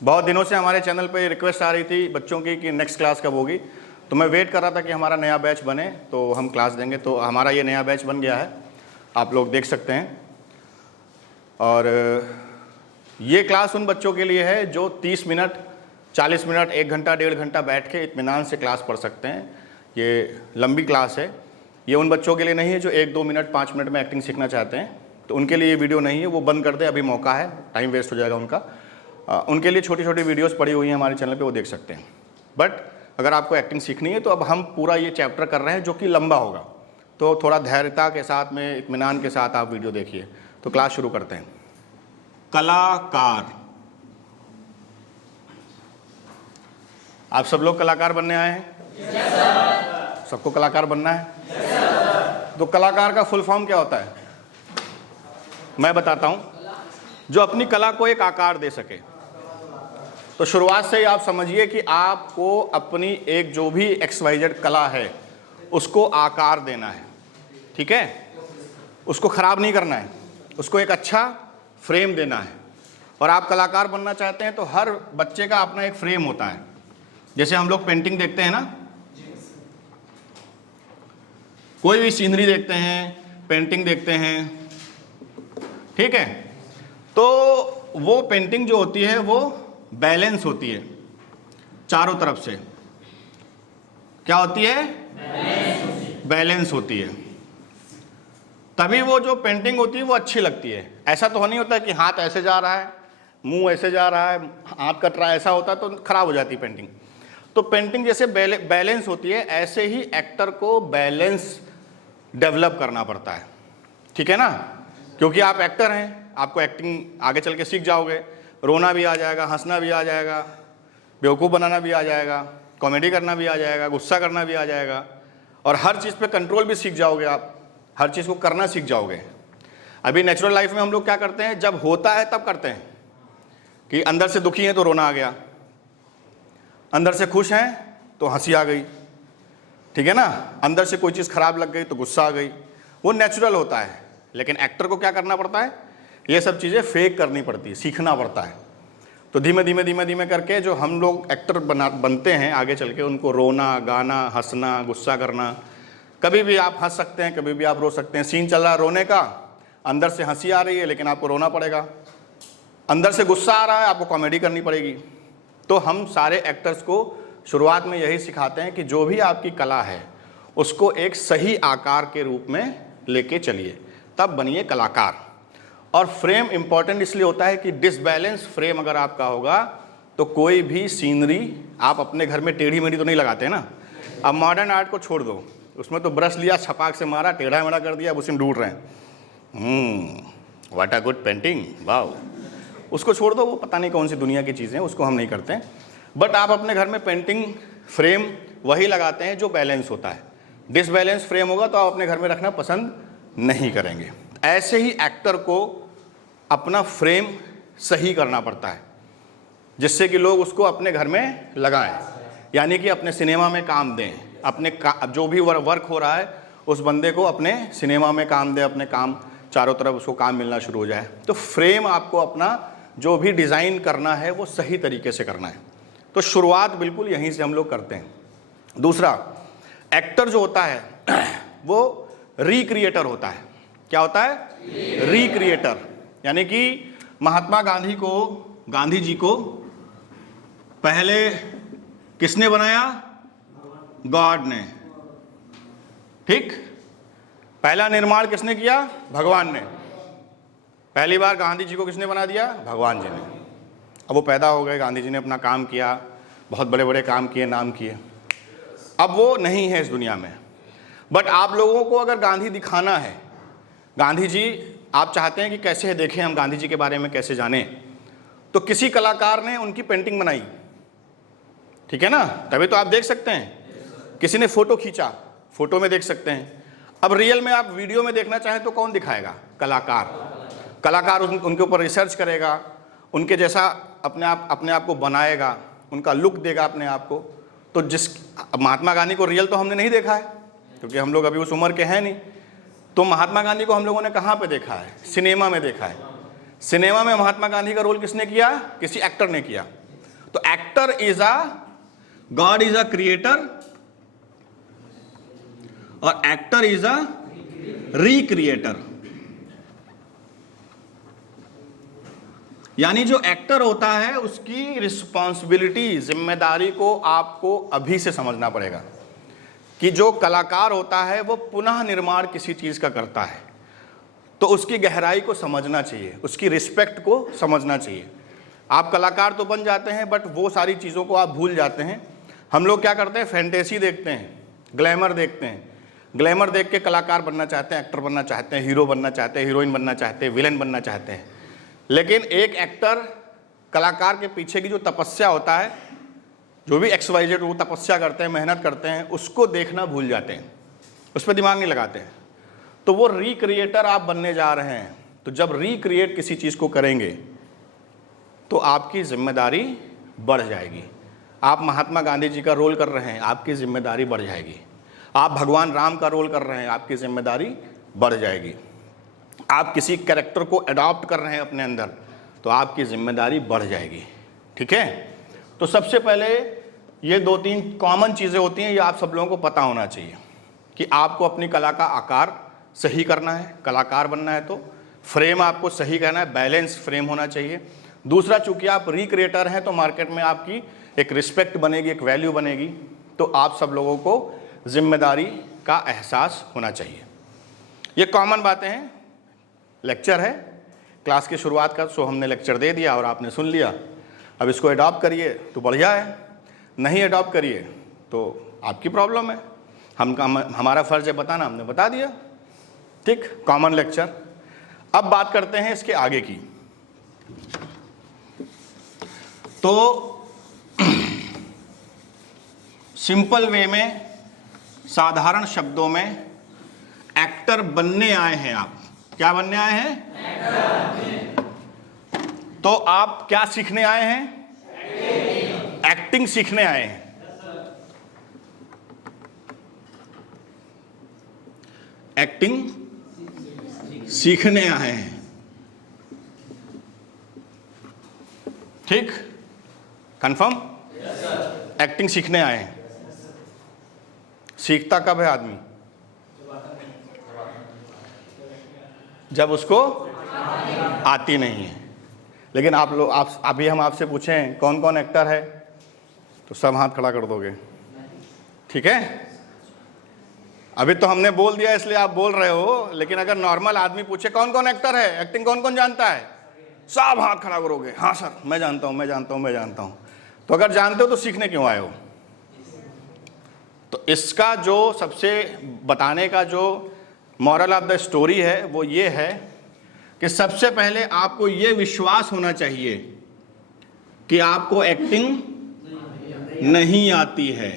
बहुत दिनों से हमारे चैनल पे रिक्वेस्ट आ रही थी बच्चों की कि नेक्स्ट क्लास कब होगी, तो मैं वेट कर रहा था कि हमारा नया बैच बने तो हम क्लास देंगे। तो हमारा ये नया बैच बन गया है, आप लोग देख सकते हैं। और ये क्लास उन बच्चों के लिए है जो 30 मिनट, 40 मिनट, 1 घंटा, 1.5 घंटा बैठ के इत्मीनान से क्लास पढ़ सकते हैं। ये लंबी क्लास है, ये उन बच्चों के लिए नहीं है जो 1-2 मिनट, 5 मिनट में एक्टिंग सीखना चाहते हैं, तो उनके लिए ये वीडियो नहीं है। वो बंद कर दे, अभी मौका है, टाइम वेस्ट हो जाएगा उनका। उनके लिए छोटी छोटी वीडियोस पड़ी हुई हैं हमारे चैनल पे, वो देख सकते हैं। बट अगर आपको एक्टिंग सीखनी है तो अब हम पूरा ये चैप्टर कर रहे हैं जो कि लंबा होगा, तो थोड़ा धैर्यता के साथ में, इत्मीनान के साथ आप वीडियो देखिए। तो क्लास शुरू करते हैं। कलाकार, आप सब लोग कलाकार बनने आए हैं? सबको कलाकार बनना है? तो कलाकार का फुल फॉर्म क्या होता है मैं बताता हूं। जो अपनी कला को एक आकार दे सके। तो शुरुआत से ही आप समझिए कि आपको अपनी एक जो भी XYZ कला है उसको आकार देना है, ठीक है? उसको खराब नहीं करना है, उसको एक अच्छा फ्रेम देना है। और आप कलाकार बनना चाहते हैं तो हर बच्चे का अपना एक फ्रेम होता है। जैसे हम लोग पेंटिंग देखते हैं ना, कोई भी सीनरी देखते हैं, पेंटिंग देखते हैं, ठीक है? तो वो पेंटिंग जो होती है वो बैलेंस होती है चारों तरफ से। क्या होती है? बैलेंस होती है। तभी वो जो पेंटिंग होती है वो अच्छी लगती है। ऐसा तो नहीं होता कि हाथ ऐसे जा रहा है, मुंह ऐसे जा रहा है, हाथ कट रहा है, ऐसा होता तो खराब हो जाती है पेंटिंग। तो पेंटिंग जैसे बैलेंस होती है, ऐसे ही एक्टर को बैलेंस डेवलप करना पड़ता है, ठीक है ना? क्योंकि आप एक्टर हैं, आपको एक्टिंग आगे चल के सीख जाओगे। रोना भी आ जाएगा, हंसना भी आ जाएगा, बेवकूफ़ बनाना भी आ जाएगा, कॉमेडी करना भी आ जाएगा, गुस्सा करना भी आ जाएगा, और हर चीज़ पे कंट्रोल भी सीख जाओगे। आप हर चीज़ को करना सीख जाओगे। अभी नेचुरल लाइफ में हम लोग क्या करते हैं, जब होता है तब करते हैं कि अंदर से दुखी हैं तो रोना आ गया, अंदर से खुश हैं तो हंसी आ गई, ठीक है ना? अंदर से कोई चीज़ खराब लग गई तो गुस्सा आ गई। वो नेचुरल होता है। लेकिन एक्टर को क्या करना पड़ता है? ये सब चीज़ें फेक करनी पड़ती है, सीखना पड़ता है। तो धीमे धीमे धीमे धीमे करके जो हम लोग एक्टर बनते हैं आगे चल के, उनको रोना, गाना, हंसना, गुस्सा करना, कभी भी आप हंस सकते हैं, कभी भी आप रो सकते हैं। सीन चल रहा है रोने का, अंदर से हंसी आ रही है लेकिन आपको रोना पड़ेगा। अंदर से गुस्सा आ रहा है, आपको कॉमेडी करनी पड़ेगी। तो हम सारे एक्टर्स को शुरुआत में यही सिखाते हैं कि जो भी आपकी कला है उसको एक सही आकार के रूप में लेके चलिए, तब बनिए कलाकार। और फ्रेम इंपॉर्टेंट इसलिए होता है कि डिसबैलेंस फ्रेम अगर आपका होगा तो कोई भी सीनरी आप अपने घर में टेढ़ी मेढ़ी तो नहीं लगाते ना। अब मॉडर्न आर्ट को छोड़ दो, उसमें तो ब्रश लिया, छपाक से मारा, टेढ़ा मेढ़ा कर दिया, अब उसी में ढूंढ रहे हैं। What a good painting, wow. उसको छोड़ दो, वो पता नहीं कौन सी दुनिया की चीज़ें, उसको हम नहीं करते हैं। बट आप अपने घर में पेंटिंग फ्रेम वही लगाते हैं जो बैलेंस होता है। डिसबैलेंस फ्रेम होगा तो आप अपने घर में रखना पसंद नहीं करेंगे। ऐसे ही एक्टर को अपना फ्रेम सही करना पड़ता है जिससे कि लोग उसको अपने घर में लगाएं, यानी कि अपने सिनेमा में काम दें। अपने जो भी वर्क हो रहा है उस बंदे को अपने सिनेमा में काम दें, अपने काम चारों तरफ उसको काम मिलना शुरू हो जाए। तो फ्रेम आपको अपना जो भी डिज़ाइन करना है वो सही तरीके से करना है। तो शुरुआत बिल्कुल यहीं से हम लोग करते हैं। दूसरा, एक्टर जो होता है वो रिक्रिएटर होता है। क्या होता है? रिक्रिएटर। यानी कि महात्मा गांधी जी को पहले किसने बनाया? गॉड ने, ठीक? पहला निर्माण किसने किया? भगवान ने। पहली बार गांधी जी को किसने बना दिया? भगवान जी ने। अब वो पैदा हो गए, गांधी जी ने अपना काम किया, बहुत बड़े बड़े काम किए, नाम किए। अब वो नहीं है इस दुनिया में। बट आप लोगों को अगर गांधी दिखाना है, गांधी जी आप चाहते हैं कि कैसे देखें हम गांधी जी के बारे में, कैसे जानें, तो किसी कलाकार ने उनकी पेंटिंग बनाई, ठीक है ना? तभी तो आप देख सकते हैं। किसी ने फोटो खींचा, फोटो में देख सकते हैं। अब रियल में आप वीडियो में देखना चाहें तो कौन दिखाएगा? कलाकार उनके ऊपर रिसर्च करेगा, उनके जैसा अपने आप को बनाएगा, उनका लुक देगा अपने आप को। तो महात्मा गांधी को रियल तो हमने नहीं देखा है क्योंकि हम लोग अभी उस उम्र के हैं नहीं। तो महात्मा गांधी को हम लोगों ने कहाँ पे देखा है? सिनेमा में देखा है। सिनेमा में महात्मा गांधी का रोल किसने किया? किसी एक्टर ने किया। तो actor is a, God is a creator और एक्टर इज अ रिक्रिएटर। यानी जो एक्टर होता है उसकी रिस्पॉन्सिबिलिटी, जिम्मेदारी को आपको अभी से समझना पड़ेगा कि जो कलाकार होता है वो पुनः निर्माण किसी चीज का करता है, तो उसकी गहराई को समझना चाहिए, उसकी रिस्पेक्ट को समझना चाहिए। आप कलाकार तो बन जाते हैं बट वो सारी चीज़ों को आप भूल जाते हैं। हम लोग क्या करते हैं, फैंटेसी देखते हैं, ग्लैमर देखते हैं, ग्लैमर देख के कलाकार बनना चाहते हैं, एक्टर बनना चाहते हैं, हीरो बनना चाहते हैं, हीरोइन बनना चाहते हैं, विलेन बनना चाहते हैं। लेकिन एक एक्टर, कलाकार के पीछे की जो तपस्या होता है, जो भी XYZ वो तपस्या करते हैं, मेहनत करते हैं, उसको देखना भूल जाते हैं, उस पर दिमाग नहीं लगाते हैं। तो वो रिक्रिएटर आप बनने जा रहे हैं। तो जब रिक्रिएट किसी चीज़ को करेंगे तो आपकी जिम्मेदारी बढ़ जाएगी। आप महात्मा गांधी जी का रोल कर रहे हैं, आपकी जिम्मेदारी बढ़ जाएगी। आप भगवान राम का रोल कर रहे हैं, आपकी जिम्मेदारी बढ़ जाएगी। आप किसी कैरेक्टर को अडॉप्ट कर रहे हैं अपने अंदर, तो आपकी जिम्मेदारी बढ़ जाएगी। ठीक है, तो सबसे पहले ये 2-3 कॉमन चीज़ें होती हैं, ये आप सब लोगों को पता होना चाहिए कि आपको अपनी कला का आकार सही करना है, कलाकार बनना है तो फ्रेम आपको सही करना है, बैलेंस फ्रेम होना चाहिए। दूसरा, चूंकि आप रिक्रिएटर हैं तो मार्केट में आपकी एक रिस्पेक्ट बनेगी, एक वैल्यू बनेगी, तो आप सब लोगों को जिम्मेदारी का एहसास होना चाहिए। ये कॉमन बातें हैं। लेक्चर है, क्लास की शुरुआत का, सो हमने लेक्चर दे दिया और आपने सुन लिया। अब इसको अडॉप्ट करिए तो बढ़िया है, नहीं अडॉप्ट करिए तो आपकी प्रॉब्लम है। हमारा फ़र्ज़ है बताना, हमने बता दिया। ठीक, कॉमन लेक्चर। अब बात करते हैं इसके आगे की। तो सिंपल वे में, साधारण शब्दों में, एक्टर बनने आए हैं आप। क्या बनने आए हैं? तो आप क्या सीखने आए हैं? एक्टिंग सीखने आए हैं। एक्टिंग सीखने आए हैं। ठीक, कंफर्म? एक्टिंग सीखने आए हैं। सीखता कब है आदमी? जब उसको आती नहीं है। लेकिन आप लोग, आप अभी हम आपसे पूछें कौन कौन एक्टर है, तो सब हाथ खड़ा कर दोगे। ठीक है, अभी तो हमने बोल दिया इसलिए आप बोल रहे हो, लेकिन अगर नॉर्मल आदमी पूछे कौन कौन एक्टर है, एक्टिंग कौन कौन जानता है, सब हाथ खड़ा करोगे। हाँ सर, मैं जानता हूँ, मैं जानता हूँ, मैं जानता हूँ। तो अगर जानते हो तो सीखने क्यों आए हो? तो इसका जो सबसे बताने का जो मॉरल ऑफ द स्टोरी है वो ये है कि सबसे पहले आपको ये विश्वास होना चाहिए कि आपको एक्टिंग नहीं आती है।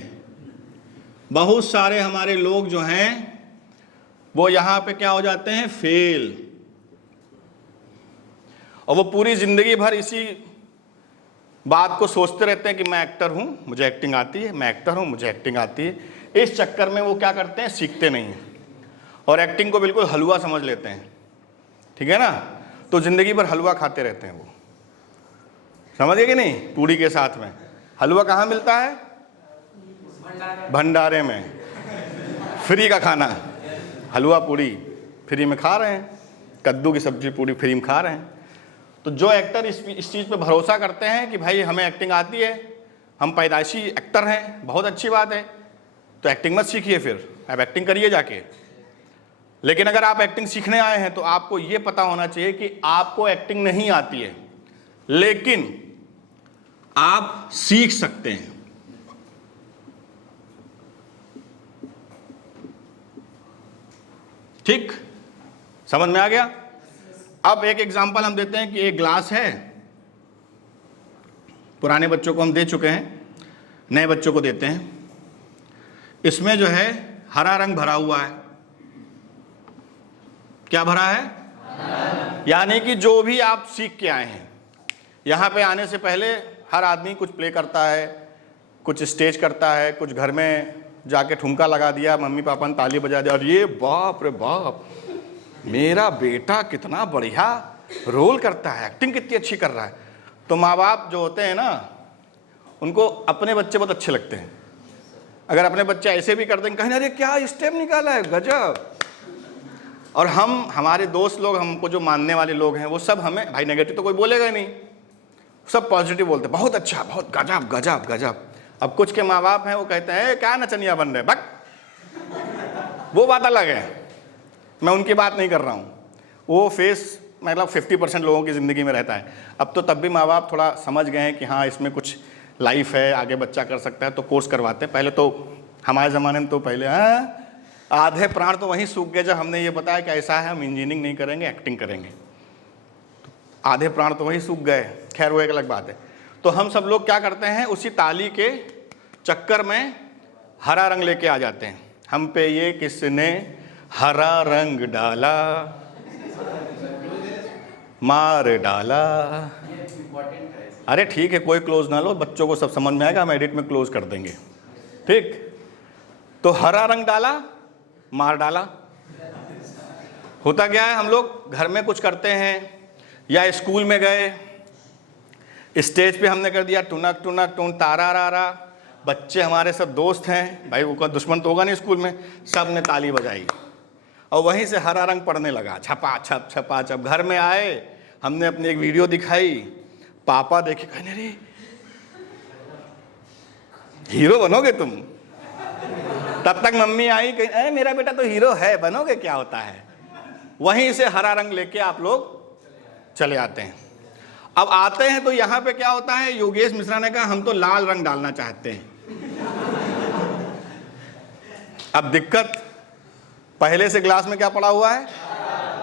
बहुत सारे हमारे लोग जो हैं वो यहाँ पे क्या हो जाते हैं, फेल, और वो पूरी जिंदगी भर इसी बात को सोचते रहते हैं कि मैं एक्टर हूँ, मुझे एक्टिंग आती है, मैं एक्टर हूँ, मुझे एक्टिंग आती है। इस चक्कर में वो क्या करते हैं, सीखते नहीं हैं और एक्टिंग को बिल्कुल हलवा समझ लेते हैं। ठीक है ना, तो जिंदगी भर हलवा खाते रहते हैं वो। समझ गए कि नहीं? पूड़ी के साथ में हलवा कहाँ मिलता है? भंडारे में। फ्री का खाना, हलवा पूड़ी फ्री में खा रहे हैं, कद्दू की सब्जी पूड़ी फ्री में खा रहे हैं। तो जो एक्टर इस चीज़ पे भरोसा करते हैं कि भाई हमें एक्टिंग आती है, हम पैदाइशी एक्टर हैं, बहुत अच्छी बात है, तो एक्टिंग मत सीखिए, फिर आप एक्टिंग करिए जाके। लेकिन अगर आप एक्टिंग सीखने आए हैं तो आपको ये पता होना चाहिए कि आपको एक्टिंग नहीं आती है, लेकिन आप सीख सकते हैं। ठीक, समझ में आ गया? अब एक एग्जांपल हम देते हैं कि एक ग्लास है, पुराने बच्चों को हम दे चुके हैं, नए बच्चों को देते हैं। इसमें जो है हरा रंग भरा हुआ है। क्या भरा है? यानी कि जो भी आप सीख के आए हैं, यहाँ पे आने से पहले हर आदमी कुछ प्ले करता है, कुछ स्टेज करता है, कुछ घर में जाके ठुमका लगा दिया, मम्मी पापा ने ताली बजा दिया और ये बाप रे बाप, मेरा बेटा कितना बढ़िया रोल करता है, एक्टिंग कितनी अच्छी कर रहा है। तो माँ बाप जो होते हैं ना, उनको अपने बच्चे बहुत अच्छे लगते हैं। अगर अपने बच्चे ऐसे भी कर देंगे, कहें अरे क्या स्टेप निकाला है, गजब। और हमारे दोस्त लोग, हमको जो मानने वाले लोग हैं, वो सब हमें भाई नेगेटिव तो कोई बोलेगा ही नहीं, सब पॉजिटिव बोलते हैं, बहुत अच्छा, बहुत गजब गजब गजब। अब कुछ के माँ बाप हैं वो कहते हैं क्या नचनिया बन रहे, बक, वो बात अलग है, मैं उनकी बात नहीं कर रहा हूँ। वो फेस मतलब 50% लोगों की ज़िंदगी में रहता है। अब तो तब भी माँ बाप थोड़ा समझ गए हैं कि हाँ इसमें कुछ लाइफ है, आगे बच्चा कर सकता है, तो कोर्स करवाते हैं। पहले तो हमारे ज़माने में तो पहले आधे प्राण तो वहीं सूख गए जब हमने ये बताया कि ऐसा है, हम इंजीनियरिंग नहीं करेंगे, एक्टिंग करेंगे, तो आधे प्राण तो वहीं सूख गए। खैर वो एक अलग बात है। तो हम सब लोग क्या करते हैं, उसी ताली के चक्कर में हरा रंग लेके आ जाते हैं। हम पे ये किसने हरा रंग डाला, मार डाला। अरे ठीक है, कोई क्लोज ना लो, बच्चों को सब समझ में आएगा, हम एडिट में क्लोज कर देंगे, ठीक। तो हरा रंग डाला, मार डाला। होता क्या है, हम लोग घर में कुछ करते हैं या स्कूल में गए, स्टेज पे हमने कर दिया टुनक टुनक टून तारा रा, बच्चे हमारे सब दोस्त हैं, भाई वो दुश्मन तो होगा नहीं स्कूल में, सब ने ताली बजाई और वहीं से हरा रंग पड़ने लगा, छपा छप छपा छप। घर में आए, हमने अपनी एक वीडियो दिखाई, पापा देखे, कहने रे हीरो बनोगे तुम। तब तक मम्मी आई, कहीं मेरा बेटा तो हीरो है, बनोगे, क्या होता है। वहीं से हरा रंग लेके आप लोग चले आते हैं। अब आते हैं तो यहाँ पे क्या होता है, योगेश मिश्रा ने कहा हम तो लाल रंग डालना चाहते हैं। अब दिक्कत, पहले से ग्लास में क्या पड़ा हुआ है,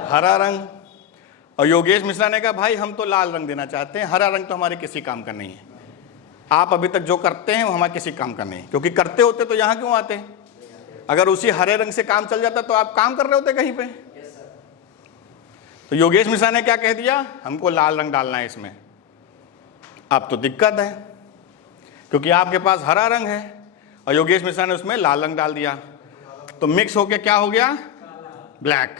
हरा रंग, और योगेश मिश्रा ने कहा भाई हम तो लाल रंग देना चाहते हैं, हरा रंग तो हमारे किसी काम का नहीं है। आप अभी तक जो करते हैं वो हमारे किसी काम का नहीं है, क्योंकि करते होते तो यहाँ क्यों आते। अगर उसी हरे रंग से काम चल जाता तो आप काम कर रहे होते कहीं पे। तो योगेश मिश्रा ने क्या कह दिया, हमको लाल रंग डालना है इसमें। अब तो दिक्कत है, क्योंकि आपके पास हरा रंग है और योगेश मिश्रा ने उसमें लाल रंग डाल दिया, तो मिक्स होके क्या हो गया, ब्लैक।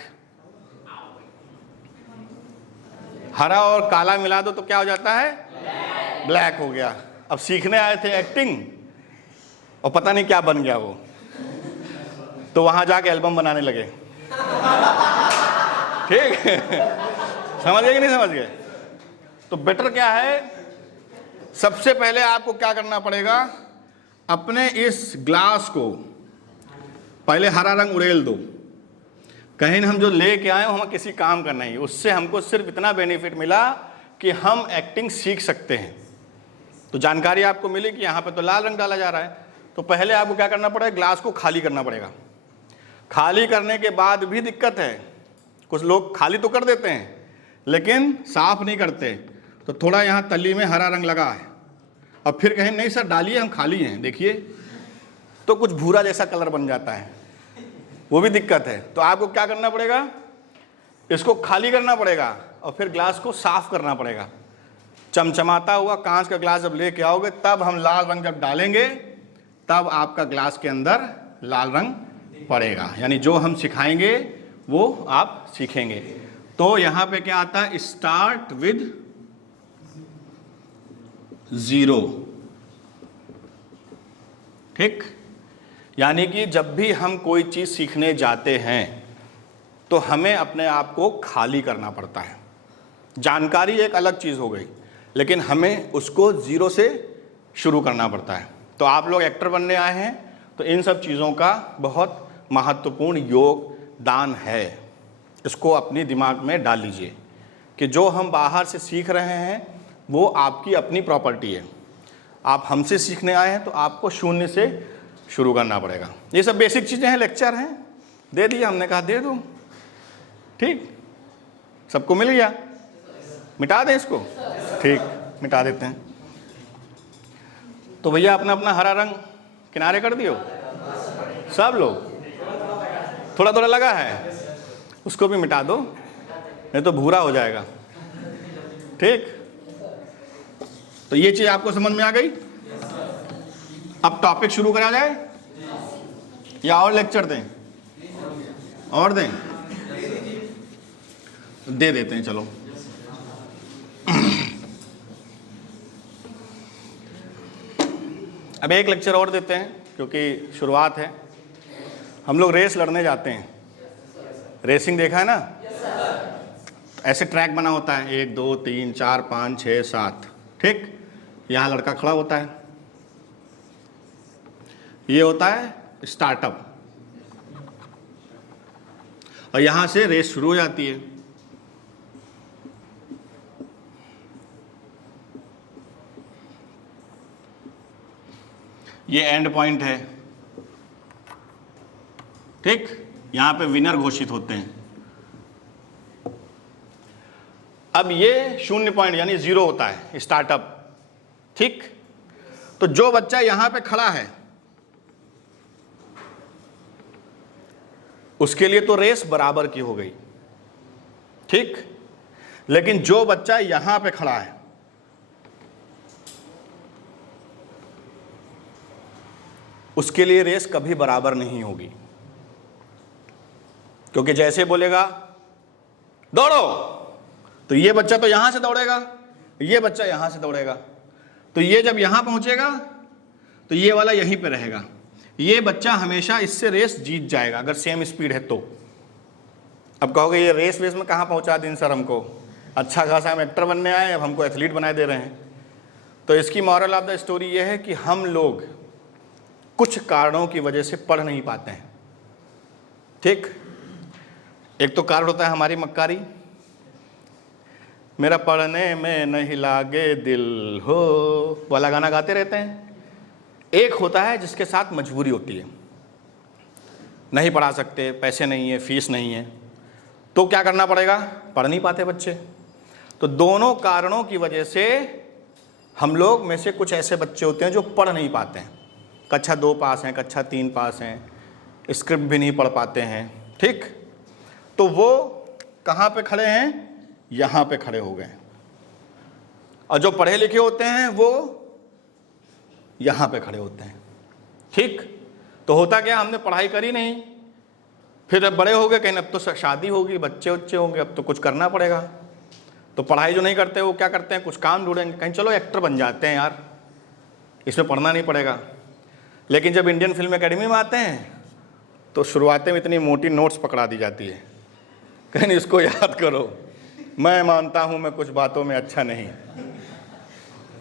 हरा और काला मिला दो तो क्या हो जाता है, ब्लैक हो गया। अब सीखने आए थे एक्टिंग और पता नहीं क्या बन गया वो, तो वहां जाके एल्बम बनाने लगे। ठीक समझ गए कि नहीं समझ गए। तो बेटर क्या है, सबसे पहले आपको क्या करना पड़ेगा, अपने इस ग्लास को पहले हरा रंग उड़ेल दो। कहीं हम जो लेके आए हमें किसी काम का नहीं, उससे हमको सिर्फ इतना बेनिफिट मिला कि हम एक्टिंग सीख सकते हैं। तो जानकारी आपको मिली कि यहाँ पे तो लाल रंग डाला जा रहा है, तो पहले आपको क्या करना पड़ेगा, ग्लास को खाली करना पड़ेगा। खाली करने के बाद भी दिक्कत है, कुछ लोग खाली तो कर देते हैं लेकिन साफ नहीं करते। तो थोड़ा यहाँ तली में हरा रंग लगा है और फिर कहें नहीं सर डालिए हम खाली हैं, देखिए, तो कुछ भूरा जैसा कलर बन जाता है, वो भी दिक्कत है। तो आपको क्या करना पड़ेगा, इसको खाली करना पड़ेगा और फिर ग्लास को साफ करना पड़ेगा। चमचमाता हुआ कांच का ग्लास जब लेके आओगे तब हम लाल रंग जब डालेंगे तब आपका ग्लास के अंदर लाल रंग पड़ेगा, यानी जो हम सिखाएंगे वो आप सीखेंगे। तो यहाँ पे क्या आता है, स्टार्ट विद 0, ठीक। यानी कि जब भी हम कोई चीज़ सीखने जाते हैं तो हमें अपने आप को खाली करना पड़ता है। जानकारी एक अलग चीज़ हो गई, लेकिन हमें उसको 0 से शुरू करना पड़ता है। तो आप लोग एक्टर बनने आए हैं तो इन सब चीज़ों का बहुत महत्वपूर्ण योगदान है। इसको अपनी दिमाग में डाल लीजिए कि जो हम बाहर से सीख रहे हैं वो आपकी अपनी प्रॉपर्टी है। आप हमसे सीखने आए हैं तो आपको शून्य से शुरू करना पड़ेगा। ये सब बेसिक चीज़ें हैं, लेक्चर हैं, दे दिया, हमने कहा दे दूँ, ठीक। सबको मिल गया, मिटा दें इसको, ठीक, मिटा देते हैं। तो भैया अपना अपना हरा रंग किनारे कर दियो, सब लोग। थोड़ा थोड़ा लगा है उसको भी मिटा दो, नहीं तो भूरा हो जाएगा, ठीक। तो ये चीज आपको समझ में आ गई। अब टॉपिक शुरू करा जाए या और लेक्चर दें, और दें, दे देते हैं, चलो। अब एक लेक्चर और देते हैं क्योंकि शुरुआत है। हम लोग रेस लड़ने जाते हैं, रेसिंग देखा है ना? ऐसे ट्रैक बना होता है, 1 2 3 4 5 6 7, ठीक। यहाँ लड़का खड़ा होता है, ये होता है स्टार्टअप, और यहाँ से रेस शुरू हो जाती है। ये एंड पॉइंट है, ठीक। यहां पे विनर घोषित होते हैं। अब ये 0 पॉइंट यानी 0 होता है स्टार्टअप, ठीक। तो जो बच्चा यहां पे खड़ा है उसके लिए तो रेस बराबर की हो गई, ठीक। लेकिन जो बच्चा यहां पे खड़ा है उसके लिए रेस कभी बराबर नहीं होगी, क्योंकि जैसे बोलेगा दौड़ो तो ये बच्चा तो यहां से दौड़ेगा, ये बच्चा यहां से दौड़ेगा, तो ये जब यहां पहुंचेगा तो ये वाला यहीं पे रहेगा। ये बच्चा हमेशा इससे रेस जीत जाएगा अगर सेम स्पीड है तो। अब कहोगे ये रेस वेस में कहां पहुंचा दिन सर, हमको अच्छा खासा हम एक्टर बनने आए, अब हमको एथलीट बनाए दे रहे हैं। तो इसकी मॉरल ऑफ द स्टोरी ये है कि हम लोग कुछ कारणों की वजह से पढ़ नहीं पाते हैं, ठीक। एक तो कारण होता है हमारी मक्कारी, मेरा पढ़ने में नहीं लागे दिल हो वाला गाना गाते रहते हैं। एक होता है जिसके साथ मजबूरी होती है, नहीं पढ़ा सकते, पैसे नहीं है, फीस नहीं है, तो क्या करना पड़ेगा, पढ़ नहीं पाते बच्चे। तो दोनों कारणों की वजह से हम लोग में से कुछ ऐसे बच्चे होते हैं जो पढ़ नहीं पाते हैं, कक्षा 2 पास हैं, कक्षा 3 पास हैं, स्क्रिप्ट भी नहीं पढ़ पाते हैं, ठीक। तो वो कहाँ पे खड़े हैं, यहाँ पे खड़े हो गए। और जो पढ़े लिखे होते हैं वो यहाँ पे खड़े होते हैं, ठीक। तो होता क्या, हमने पढ़ाई करी नहीं, फिर अब बड़े हो गए, कहीं अब तो शादी होगी, बच्चे उच्चे होंगे, अब तो कुछ करना पड़ेगा। तो पढ़ाई जो नहीं करते वो क्या करते हैं, कुछ काम ढूंढेंगे, कहीं चलो एक्टर बन जाते हैं यार, इसमें पढ़ना नहीं पड़ेगा। लेकिन जब इंडियन फिल्म एकेडमी में आते हैं तो शुरुआत में इतनी मोटी नोट्स पकड़ा दी जाती है, कहीं इसको याद करो, मैं मानता हूँ मैं कुछ बातों में अच्छा नहीं,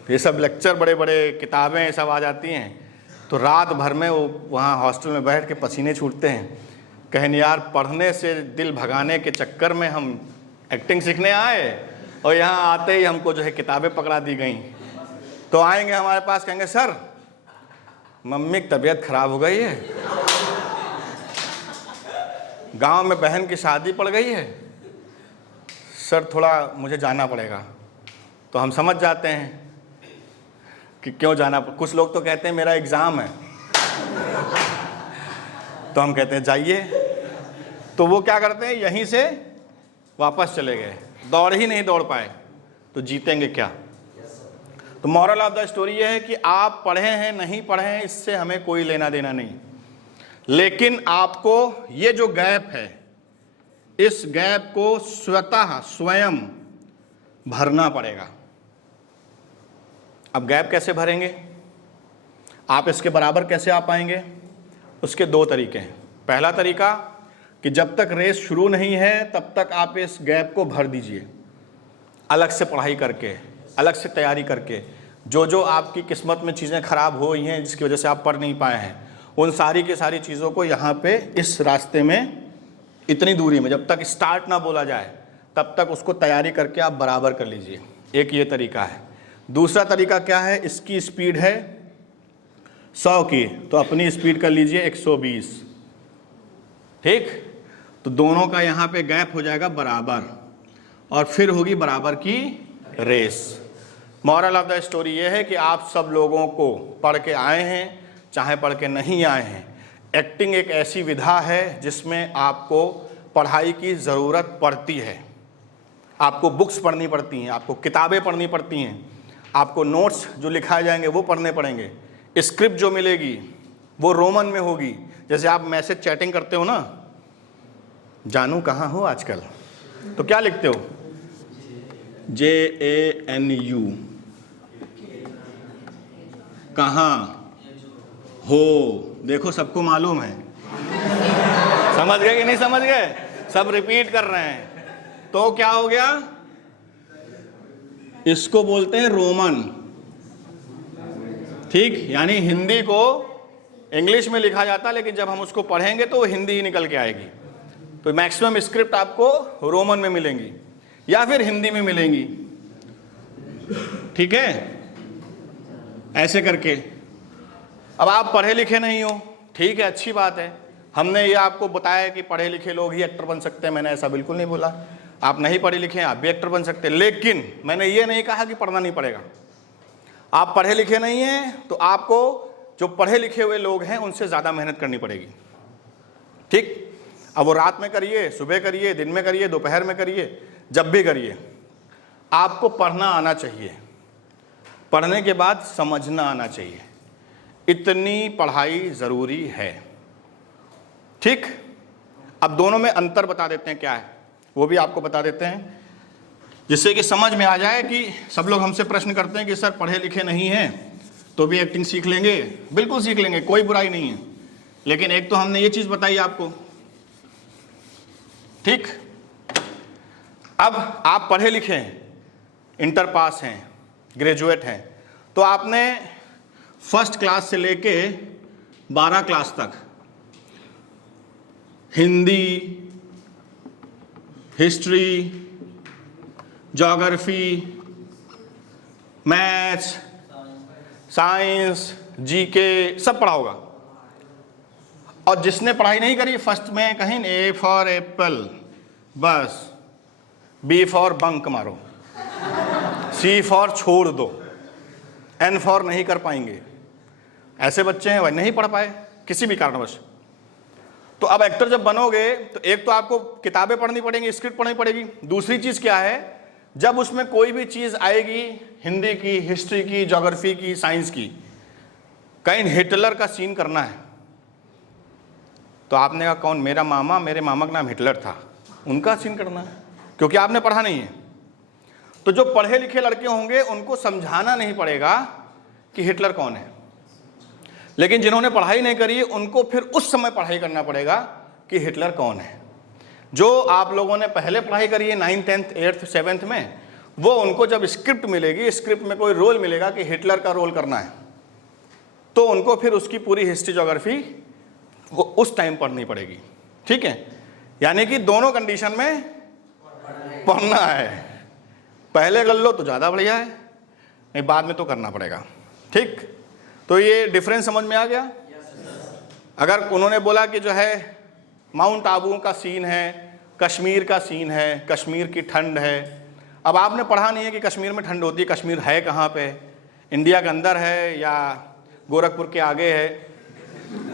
ये सब लेक्चर, बड़े बड़े किताबें सब आ जाती हैं। तो रात भर में वो वहाँ हॉस्टल में बैठ के पसीने छूटते हैं, कहें यार पढ़ने से दिल भगाने के चक्कर में हम एक्टिंग सीखने आए और यहाँ आते ही हमको जो है किताबें पकड़ा दी गई। तो आएंगे हमारे पास, कहेंगे सर मम्मी की तबीयत खराब हो गई है, गांव में बहन की शादी पड़ गई है, सर थोड़ा मुझे जाना पड़ेगा। तो हम समझ जाते हैं कि क्यों जाना। कुछ लोग तो कहते हैं मेरा एग्ज़ाम है, तो हम कहते हैं जाइए। तो वो क्या करते हैं, यहीं से वापस चले गए, दौड़ ही नहीं दौड़ पाए, तो जीतेंगे क्या। तो मॉरल ऑफ द स्टोरी ये है कि आप पढ़े हैं नहीं पढ़े हैं इससे हमें कोई लेना देना नहीं, लेकिन आपको ये जो गैप है इस गैप को स्वयं भरना पड़ेगा। अब गैप कैसे भरेंगे, आप इसके बराबर कैसे आ पाएंगे, उसके 2 तरीके हैं। पहला तरीका कि जब तक रेस शुरू नहीं है तब तक आप इस गैप को भर दीजिए, अलग से पढ़ाई करके, अलग से तैयारी करके। जो आपकी किस्मत में चीज़ें खराब हो रही हैं जिसकी वजह से आप पढ़ नहीं पाए हैं, उन सारी की सारी चीज़ों को यहाँ पे इस रास्ते में इतनी दूरी में जब तक स्टार्ट ना बोला जाए तब तक उसको तैयारी करके आप बराबर कर लीजिए। एक ये तरीका है। दूसरा तरीका क्या है, इसकी स्पीड है 100 की, तो अपनी स्पीड कर लीजिए 120, ठीक। तो दोनों का यहाँ पे गैप हो जाएगा बराबर और फिर होगी बराबर की race. Moral of the story ये है कि आप सब लोगों को पढ़ के आए हैं चाहे पढ़ के नहीं आए हैं, एक्टिंग एक ऐसी विधा है जिसमें आपको पढ़ाई की ज़रूरत पड़ती है। आपको बुक्स पढ़नी पड़ती हैं, आपको किताबें पढ़नी पड़ती हैं, आपको नोट्स जो लिखाए जाएंगे वो पढ़ने पड़ेंगे, स्क्रिप्ट जो मिलेगी वो रोमन में होगी। जैसे आप मैसेज चैटिंग करते हो ना, जानू कहाँ हो आजकल, तो क्या लिखते हो, JANU, कहाँ, हो, देखो सबको मालूम है। समझ गए कि नहीं समझ गए? सब रिपीट कर रहे हैं। तो क्या हो गया? इसको बोलते हैं रोमन। ठीक, यानी हिंदी को इंग्लिश में लिखा जाता है, लेकिन जब हम उसको पढ़ेंगे तो वो हिंदी ही निकल के आएगी। तो मैक्सिमम स्क्रिप्ट आपको रोमन में मिलेंगी या फिर हिंदी में मिलेंगी। ठीक है, ऐसे करके। अब आप पढ़े लिखे नहीं हो, ठीक है, अच्छी बात है। हमने ये आपको बताया कि पढ़े लिखे लोग ही एक्टर बन सकते हैं, मैंने ऐसा बिल्कुल नहीं बोला। आप नहीं पढ़े लिखे हैं, आप भी एक्टर बन सकते हैं, लेकिन मैंने ये नहीं कहा कि पढ़ना नहीं पड़ेगा। आप पढ़े लिखे नहीं हैं तो आपको जो पढ़े लिखे हुए लोग हैं उनसे ज़्यादा मेहनत करनी पड़ेगी। ठीक, अब वो रात में करिए, सुबह करिए, दिन में करिए, दोपहर में करिए, जब भी करिए, आपको पढ़ना आना चाहिए। पढ़ने के बाद समझना आना चाहिए। इतनी पढ़ाई ज़रूरी है। ठीक, अब दोनों में अंतर बता देते हैं क्या है, वो भी आपको बता देते हैं, जिससे कि समझ में आ जाए कि सब लोग हमसे प्रश्न करते हैं कि सर पढ़े लिखे नहीं हैं तो भी एक्टिंग सीख लेंगे। बिल्कुल सीख लेंगे, कोई बुराई नहीं है, लेकिन एक तो हमने ये चीज़ बताई आपको। ठीक, अब आप पढ़े लिखे हैं, इंटर पास हैं, ग्रेजुएट हैं, तो आपने फर्स्ट क्लास से लेके 12 क्लास तक Hindi, history, geography, maths, science, GK सब पढ़ा होगा। और जिसने पढ़ाई नहीं करी, फर्स्ट में कहीं ए फॉर एप्पल बस, बी फॉर बंक मारो, सी फॉर छोड़ दो, एन फॉर नहीं कर पाएंगे। ऐसे बच्चे हैं, वह नहीं पढ़ पाए किसी भी कारणवश। तो अब एक्टर जब बनोगे तो एक तो आपको किताबें पढ़नी पड़ेंगी, स्क्रिप्ट पढ़नी पड़ेगी। दूसरी चीज़ क्या है, जब उसमें कोई भी चीज़ आएगी, हिंदी की, हिस्ट्री की, ज्योग्राफी की, साइंस की, कहीं हिटलर का सीन करना है, तो आपने कहा कौन? मेरा मामा, मेरे मामा का नाम हिटलर था, उनका सीन करना है, क्योंकि आपने पढ़ा नहीं है। तो जो पढ़े लिखे लड़के होंगे उनको समझाना नहीं पड़ेगा कि हिटलर कौन है, लेकिन जिन्होंने पढ़ाई नहीं करी उनको फिर उस समय पढ़ाई करना पड़ेगा कि हिटलर कौन है। जो आप लोगों ने पहले पढ़ाई करी है 9th 10th 8th 7th में, वो उनको जब स्क्रिप्ट मिलेगी, स्क्रिप्ट में कोई रोल मिलेगा कि हिटलर का रोल करना है, तो उनको फिर उसकी पूरी हिस्ट्री ज्योग्राफी वो उस टाइम पढ़नी पड़ेगी। ठीक है, यानी कि दोनों कंडीशन में पढ़ना है। पहले कर लो तो ज़्यादा बढ़िया है, नहीं बाद में तो करना पड़ेगा। ठीक, तो ये डिफरेंस समझ में आ गया। अगर उन्होंने बोला कि जो है माउंट आबू का सीन है, कश्मीर का सीन है, कश्मीर की ठंड है, अब आपने पढ़ा नहीं है कि कश्मीर में ठंड होती है, कश्मीर है कहाँ पे, इंडिया के अंदर है या गोरखपुर के आगे है,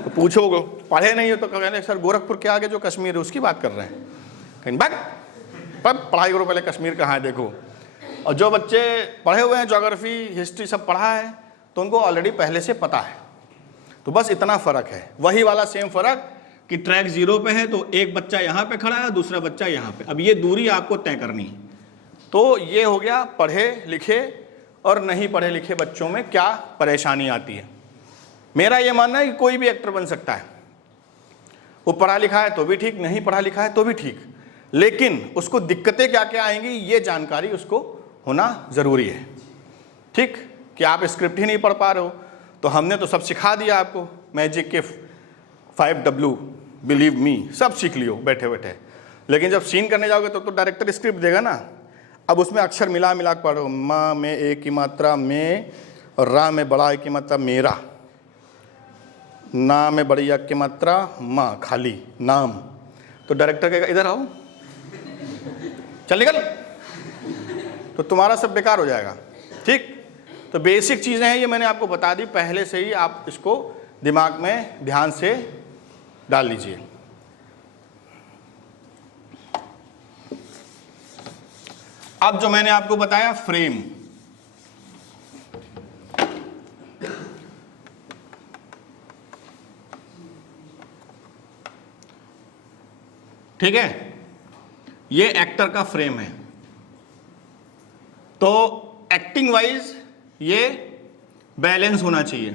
तो पूछोगे, पढ़े नहीं हो तो कहेंगे सर गोरखपुर के आगे जो कश्मीर है उसकी बात कर रहे हैं। कहीं बैक पर पढ़ाई करो, पहले कश्मीर कहाँ है देखो। और जो बच्चे पढ़े हुए हैं, ज्योग्राफी, हिस्ट्री सब पढ़ा है, तो उनको ऑलरेडी पहले से पता है। तो बस इतना फ़र्क है, वही वाला सेम फ़र्क कि ट्रैक 0 पे है तो एक बच्चा यहाँ पे खड़ा है, दूसरा बच्चा यहाँ पे। अब ये दूरी आपको तय करनी है। तो ये हो गया पढ़े लिखे और नहीं पढ़े लिखे बच्चों में क्या परेशानी आती है। मेरा ये मानना है कि कोई भी एक्टर बन सकता है, वो पढ़ा लिखा है तो भी ठीक, नहीं पढ़ा लिखा है तो भी ठीक, लेकिन उसको दिक्कतें क्या क्या आएंगी ये जानकारी उसको होना ज़रूरी है। ठीक, कि आप स्क्रिप्ट ही नहीं पढ़ पा रहे हो, तो हमने तो सब सिखा दिया आपको, मैजिक के 5W, बिलीव मी, सब सीख लियो बैठे बैठे, लेकिन जब सीन करने जाओगे तो डायरेक्टर स्क्रिप्ट देगा ना। अब उसमें अक्षर मिला मिला के पढ़ो, माँ में ए की मात्रा में, और रा में बड़ा ए की मात्रा मेरा, ना में बड़ी या की मात्रा माँ, खाली नाम। तो डायरेक्टर कहेगा इधर आओ, चल निकल, तो तुम्हारा सब बेकार हो जाएगा। ठीक, तो बेसिक चीज़ें हैं ये मैंने आपको बता दी पहले से ही, आप इसको दिमाग में ध्यान से डाल लीजिए। अब जो मैंने आपको बताया फ्रेम, ठीक है, ये एक्टर का फ्रेम है। तो एक्टिंग वाइज ये बैलेंस होना चाहिए।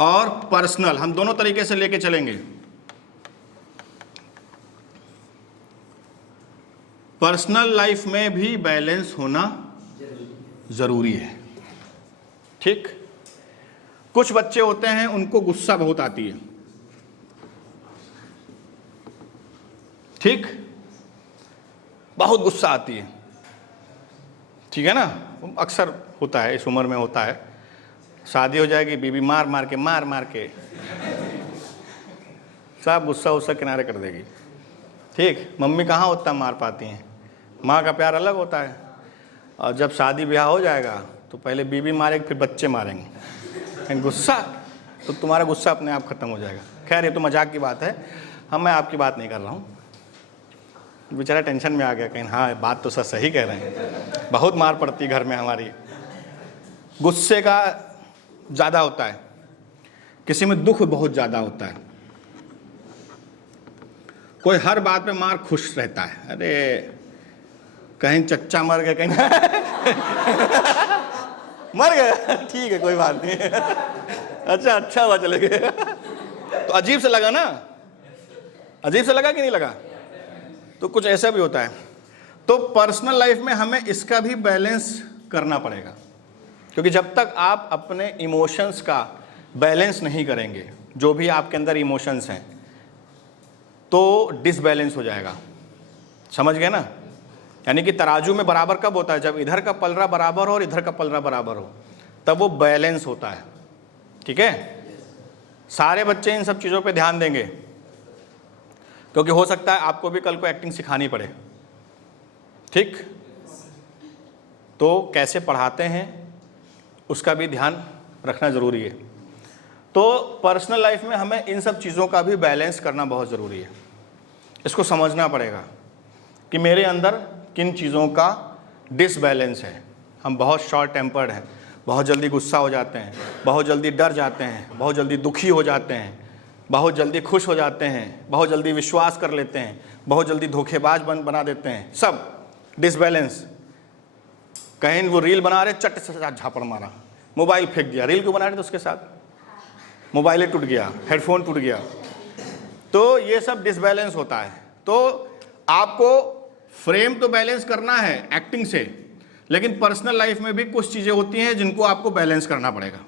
और पर्सनल, हम दोनों तरीके से लेके चलेंगे। पर्सनल लाइफ में भी बैलेंस होना जरूरी है। ठीक, कुछ बच्चे होते हैं उनको गुस्सा बहुत आती है, ठीक, बहुत गुस्सा आती है, ठीक है ना, अक्सर होता है, इस उम्र में होता है। शादी हो जाएगी, बीवी मार मार के सब गुस्सा उस्सा किनारे कर देगी। ठीक, मम्मी कहाँ उतना मार पाती हैं, माँ का प्यार अलग होता है। और जब शादी ब्याह हो जाएगा तो पहले बीवी मारेगी, फिर बच्चे मारेंगे, लेकिन गुस्सा तो तुम्हारा गुस्सा अपने आप खत्म हो जाएगा। खैर ये तो मजाक की बात है, मैं आपकी बात नहीं कर रहा हूँ। बेचारा टेंशन में आ गया कहीं, हाँ बात तो सर सही कह रहे हैं, बहुत मार पड़ती घर में हमारी, गुस्से का ज़्यादा होता है, किसी में दुख बहुत ज़्यादा होता है, कोई हर बात पे मार खुश रहता है, अरे कहीं चच्चा मर गया, कहीं मर गया, ठीक है कोई बात नहीं, अच्छा हुआ चले गए। तो अजीब से लगा ना, अजीब से लगा कि नहीं लगा? तो कुछ ऐसा भी होता है। तो पर्सनल लाइफ में हमें इसका भी बैलेंस करना पड़ेगा, क्योंकि जब तक आप अपने इमोशंस का बैलेंस नहीं करेंगे, जो भी आपके अंदर इमोशंस हैं, तो डिसबैलेंस हो जाएगा। समझ गए ना? यानी कि तराजू में बराबर कब होता है? जब इधर का पलड़ा बराबर हो और इधर का पलड़ा बराबर हो, तब वो बैलेंस होता है। ठीक है, सारे बच्चे इन सब चीज़ों पे ध्यान देंगे, क्योंकि हो सकता है आपको भी कल को एक्टिंग सिखानी पड़े। ठीक, तो कैसे पढ़ाते हैं उसका भी ध्यान रखना ज़रूरी है। तो पर्सनल लाइफ में हमें इन सब चीज़ों का भी बैलेंस करना बहुत ज़रूरी है। इसको समझना पड़ेगा कि मेरे अंदर किन चीज़ों का डिसबैलेंस है। हम बहुत शॉर्ट टेम्पर्ड हैं, बहुत जल्दी गुस्सा हो जाते हैं, बहुत जल्दी डर जाते हैं, बहुत जल्दी दुखी हो जाते हैं, बहुत जल्दी खुश हो जाते हैं, बहुत जल्दी विश्वास कर लेते हैं, बहुत जल्दी धोखेबाज बना देते हैं, सब डिसबैलेंस। कहीं वो रील बना रहे, चट से झापड़ मारा, मोबाइल फेंक दिया, रील क्यों बना रहे थे उसके साथ, मोबाइल ही टूट गया, हेडफोन टूट गया। तो ये सब डिसबैलेंस होता है। तो आपको फ्रेम तो बैलेंस करना है एक्टिंग से, लेकिन पर्सनल लाइफ में भी कुछ चीज़ें होती हैं जिनको आपको बैलेंस करना पड़ेगा।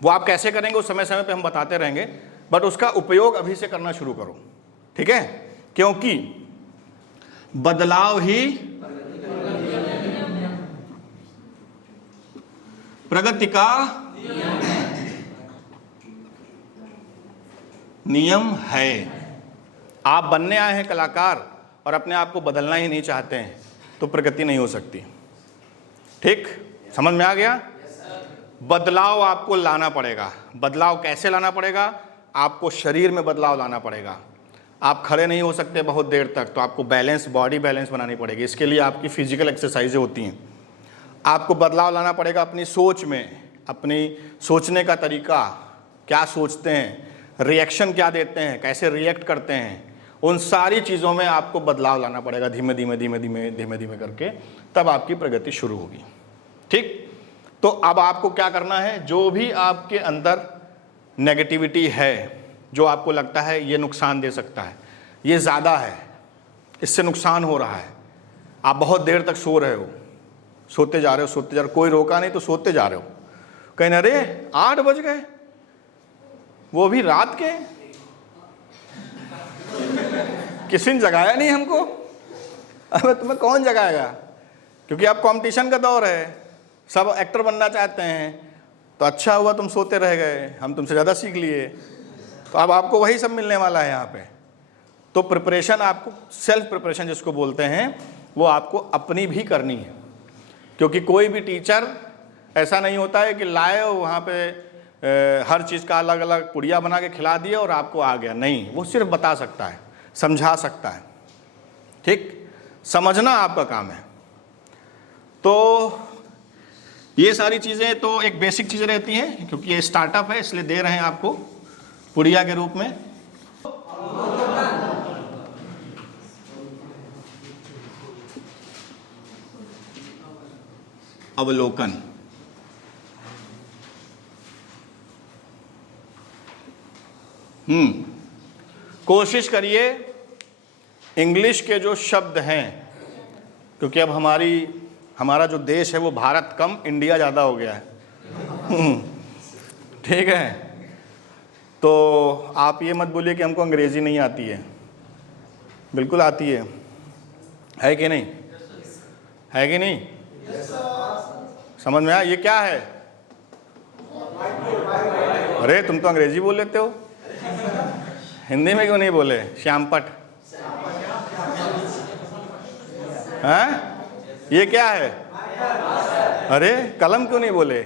वो आप कैसे करेंगे उस समय समय पे हम बताते रहेंगे, बट उसका उपयोग अभी से करना शुरू करो। ठीक है, क्योंकि बदलाव ही प्रगति का नियम है। आप बनने आए हैं कलाकार और अपने आप को बदलना ही नहीं चाहते हैं, तो प्रगति नहीं हो सकती। ठीक, समझ में आ गया? बदलाव आपको लाना पड़ेगा। बदलाव कैसे लाना पड़ेगा? आपको शरीर में बदलाव लाना पड़ेगा। आप खड़े नहीं हो सकते बहुत देर तक, तो आपको बैलेंस, बॉडी बैलेंस बनानी पड़ेगी। इसके लिए आपकी फिजिकल एक्सरसाइजें होती हैं। आपको बदलाव लाना पड़ेगा अपनी सोच में, अपनी सोचने का तरीका, क्या सोचते हैं, रिएक्शन क्या देते हैं, कैसे रिएक्ट करते हैं, उन सारी चीज़ों में आपको बदलाव लाना पड़ेगा धीमे धीमे करके, तब आपकी प्रगति शुरू होगी। ठीक, तो अब आपको क्या करना है? जो भी आपके अंदर नेगेटिविटी है, जो आपको लगता है ये नुकसान दे सकता है, ये ज़्यादा है, इससे नुकसान हो रहा है, आप बहुत देर तक सो रहे हो, सोते जा रहे हो, कोई रोका नहीं तो सोते जा रहे हो, कहीं अरे 8 बज गए, वो भी रात के, किसी ने जगाया नहीं हमको। अब तुम्हें कौन जगाएगा? क्योंकि अब कंपटीशन का दौर है, सब एक्टर बनना चाहते हैं, तो अच्छा हुआ तुम सोते रह गए, हम तुमसे ज़्यादा सीख लिए, तो अब आपको वही सब मिलने वाला है यहाँ पे। तो प्रिपरेशन आपको, सेल्फ प्रिपरेशन जिसको बोलते हैं, वो आपको अपनी भी करनी है, क्योंकि कोई भी टीचर ऐसा नहीं होता है कि लाए वहाँ पे हर चीज़ का अलग अलग पुड़िया बना के खिला दिया और आपको आ गया। नहीं, वो सिर्फ बता सकता है, समझा सकता है। ठीक, समझना आपका काम है। तो ये सारी चीज़ें तो एक बेसिक चीज़ें रहती हैं, क्योंकि ये स्टार्टअप है इसलिए दे रहे हैं आपको पुड़िया के रूप में। अवलोकन, कोशिश करिए इंग्लिश के जो शब्द हैं, क्योंकि अब हमारा जो देश है वो भारत कम इंडिया ज़्यादा हो गया है। ठीक है, तो आप ये मत बोलिए कि हमको अंग्रेज़ी नहीं आती है, बिल्कुल आती है कि नहीं? है कि नहीं? समझ में आया? ये क्या है? अरे तुम तो अंग्रेजी बोल लेते हो, हिंदी में क्यों नहीं बोले? श्यामपट। हैं? ये क्या है? अरे कलम क्यों नहीं बोले?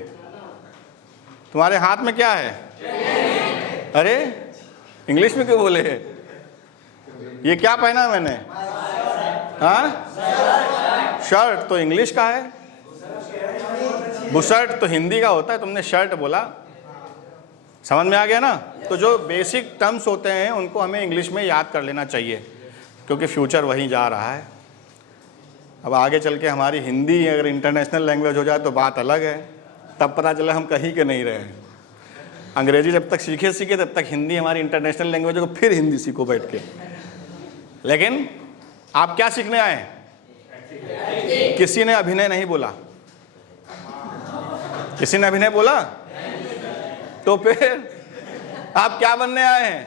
तुम्हारे हाथ में क्या है? अरे इंग्लिश में क्यों बोले? ये क्या पहना मैंने? हाँ, शर्ट तो इंग्लिश का है, बुशर्ट तो हिंदी का होता है, तुमने शर्ट बोला। समझ में आ गया ना? तो जो बेसिक टर्म्स होते हैं उनको हमें इंग्लिश में याद कर लेना चाहिए, क्योंकि फ्यूचर वहीं जा रहा है। अब आगे चल के हमारी हिंदी अगर इंटरनेशनल लैंग्वेज हो जाए तो बात अलग है, तब पता चला हम कहीं के नहीं रहे। अंग्रेजी जब तक सीखे तब तक हिंदी हमारी इंटरनेशनल लैंग्वेज हो, फिर हिंदी सीखो बैठ के। लेकिन आप क्या सीखने आए? किसी ने अभिनय नहीं बोला, किसी ने अभिनय बोला? तो फिर आप क्या बनने आए हैं?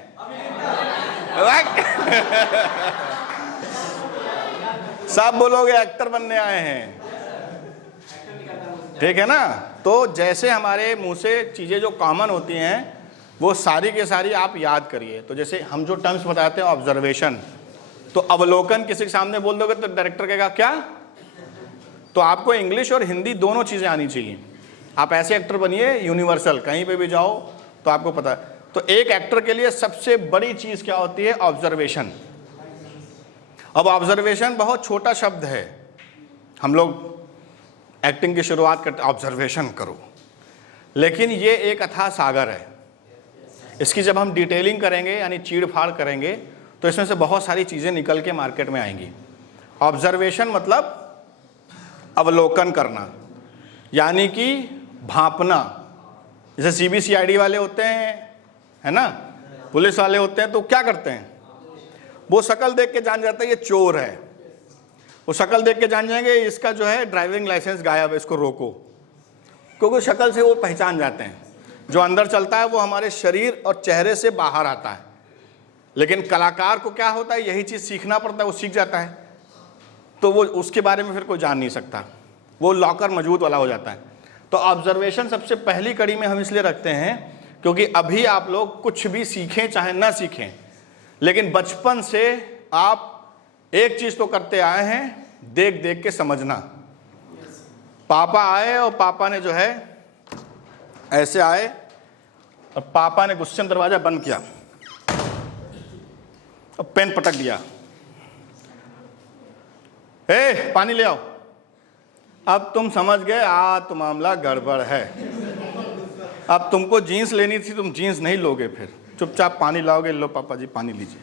सब बोलोगे एक्टर बनने आए हैं, ठीक है ना? तो जैसे हमारे मुंह से चीजें जो कॉमन होती हैं वो सारी के सारी आप याद करिए। तो जैसे हम जो टर्म्स बताते हैं, ऑब्जर्वेशन, तो अवलोकन किसी के सामने बोल दोगे तो डायरेक्टर कहेगा क्या? तो आपको इंग्लिश और हिंदी दोनों चीजें आनी चाहिए। आप ऐसे एक्टर बनिए यूनिवर्सल, कहीं पे भी जाओ तो आपको पता है। तो एक एक्टर के लिए सबसे बड़ी चीज क्या होती है? ऑब्जर्वेशन। अब ऑब्जर्वेशन बहुत छोटा शब्द है, हम लोग एक्टिंग की शुरुआत करते ऑब्जर्वेशन करो, लेकिन ये एक अथाह सागर है। इसकी जब हम डिटेलिंग करेंगे यानी चीड़ फाड़ करेंगे तो इसमें से बहुत सारी चीजें निकल के मार्केट में आएंगी। ऑब्जर्वेशन मतलब अवलोकन करना, यानी कि भांपना। जैसे सीबीसीआईडी वाले होते हैं, है ना, पुलिस वाले होते हैं, तो क्या करते हैं? वो शक्ल देख के जान जाता है ये चोर है, वो शक्ल देख के जान जाएंगे इसका जो है ड्राइविंग लाइसेंस गायब है, इसको रोको, क्योंकि शक्ल से वो पहचान जाते हैं। जो अंदर चलता है वो हमारे शरीर और चेहरे से बाहर आता है। लेकिन कलाकार को क्या होता है, यही चीज़ सीखना पड़ता है, वो सीख जाता है, तो वो उसके बारे में फिर कोई जान नहीं सकता, वो लॉकर मजबूत वाला हो जाता है। तो ऑब्जर्वेशन सबसे पहली कड़ी में हम इसलिए रखते हैं क्योंकि अभी आप लोग कुछ भी सीखें चाहे ना सीखें, लेकिन बचपन से आप एक चीज तो करते आए हैं, देख देख के समझना। पापा आए और पापा ने जो है ऐसे आए और पापा ने गुस्से में दरवाजा बंद किया और पेन पटक दिया, ए पानी ले आओ। अब तुम समझ गए तो मामला गड़बड़ है। अब तुमको जीन्स लेनी थी, तुम जीन्स नहीं लोगे, फिर चुपचाप पानी लाओगे। लो पापा जी पानी लीजिए।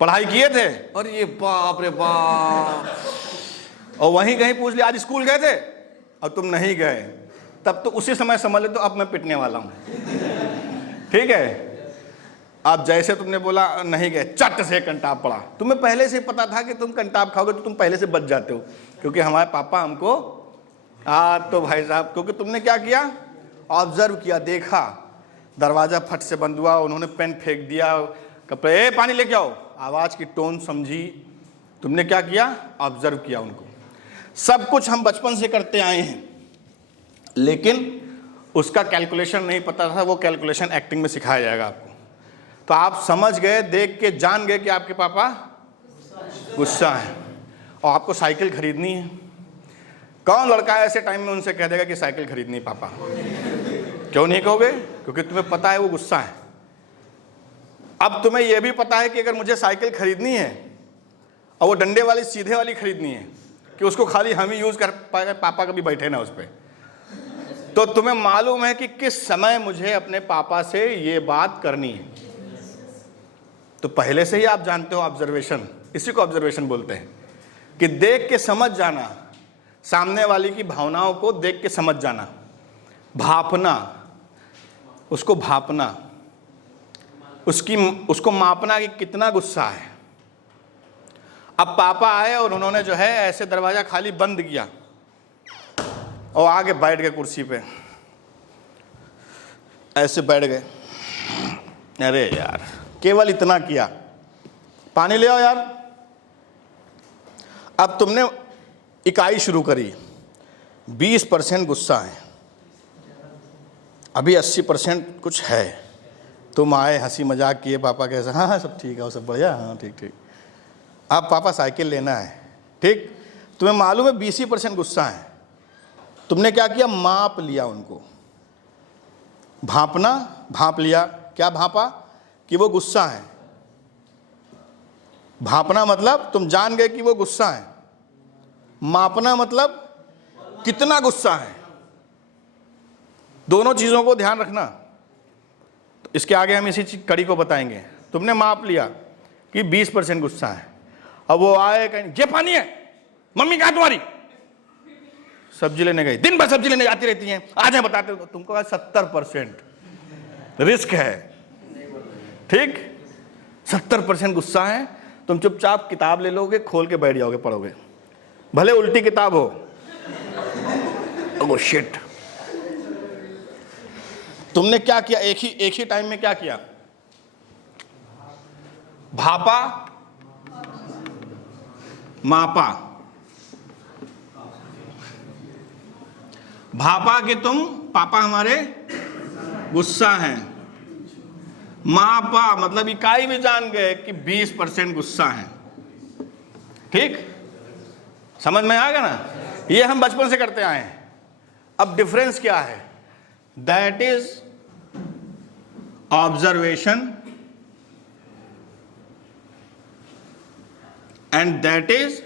पढ़ाई किए थे? और ये बाप रे बाप। और वहीं कहीं पूछ लिया आज स्कूल गए थे और तुम नहीं गए, तब तो उसी समय समझ ले तो अब मैं पिटने वाला हूं। ठीक है, अब जैसे तुमने बोला नहीं गए, चट से कंटाप पड़ा। तुम्हें पहले से पता था कि तुम कंटाप खाओगे तो तुम पहले से बच जाते हो, क्योंकि हमारे पापा हमको तो भाई साहब, क्योंकि तुमने क्या किया? ऑब्जर्व किया, देखा, दरवाजा फट से बंद हुआ, उन्होंने पेन फेंक दिया, कपड़े पानी लेके आओ, आवाज की टोन समझी, तुमने क्या किया? ऑब्जर्व किया उनको। सब कुछ हम बचपन से करते आए हैं, लेकिन उसका कैलकुलेशन नहीं पता था, वो कैलकुलेशन एक्टिंग में सिखाया जाएगा आपको। तो आप समझ गए, देख के जान गए कि आपके पापा गुस्सा है और आपको साइकिल खरीदनी है। कौन लड़का ऐसे टाइम में उनसे कह देगा कि साइकिल खरीदनी पापा? क्यों नहीं कहोगे? क्योंकि तुम्हें पता है वो गुस्सा है। अब तुम्हें यह भी पता है कि अगर मुझे साइकिल खरीदनी है और वो डंडे वाली सीधे वाली खरीदनी है कि उसको खाली हम ही यूज कर पाएगा, पापा कभी बैठे ना उस पर, तो तुम्हें मालूम है कि किस समय मुझे अपने पापा से ये बात करनी है। तो पहले से ही आप जानते हो ऑब्जर्वेशन, इसी को ऑब्जर्वेशन बोलते हैं, कि देख के समझ जाना, सामने वाली की भावनाओं को देख के समझ जाना, भापना, उसको भापना। उसको मापना कि कितना गुस्सा है। अब पापा आए और उन्होंने जो है ऐसे दरवाजा खाली बंद किया और आगे बैठ गए कुर्सी पे, ऐसे बैठ गए। अरे यार केवल इतना किया, पानी ले आओ यार। अब तुमने इकाई शुरू करी, 20% गुस्सा है, अभी 80% कुछ है। तुम आए, हंसी मजाक किए, पापा कैसा, हाँ हाँ सब ठीक है, वो सब बढ़िया, हाँ ठीक ठीक। अब पापा साइकिल लेना है, ठीक। तुम्हें मालूम है 20% गुस्सा है। तुमने क्या किया, माप लिया उनको। भांपना, भांप लिया। क्या भांपा कि वो गुस्सा है। भांपना मतलब तुम जान गए कि वो गुस्सा है। मापना मतलब कितना गुस्सा है। दोनों चीजों को ध्यान रखना। तो इसके आगे हम इसी कड़ी को बताएंगे। तुमने माप लिया कि 20% गुस्सा है। अब वो आए, कहीं ये पानी है, मम्मी कहाँ तुम्हारी, सब्जी लेने गई, दिन भर सब्जी लेने जाती रहती हैं, आज है बताते हो। तुमको 70% रिस्क है, ठीक। 70% गुस्सा है। तुम चुपचाप किताब ले लोगे, खोल के बैठ जाओगे, पढ़ोगे, भले उल्टी किताब हो। Oh shit. तुमने क्या किया, एक ही टाइम में क्या किया, भापा, मापा। भापा कि तुम, पापा हमारे गुस्सा हैं। मापा मतलब इकाई भी जान गए कि 20% गुस्सा है, ठीक। समझ में आ गया ना। ये हम बचपन से करते आए हैं। अब डिफरेंस क्या है, that is observation and that is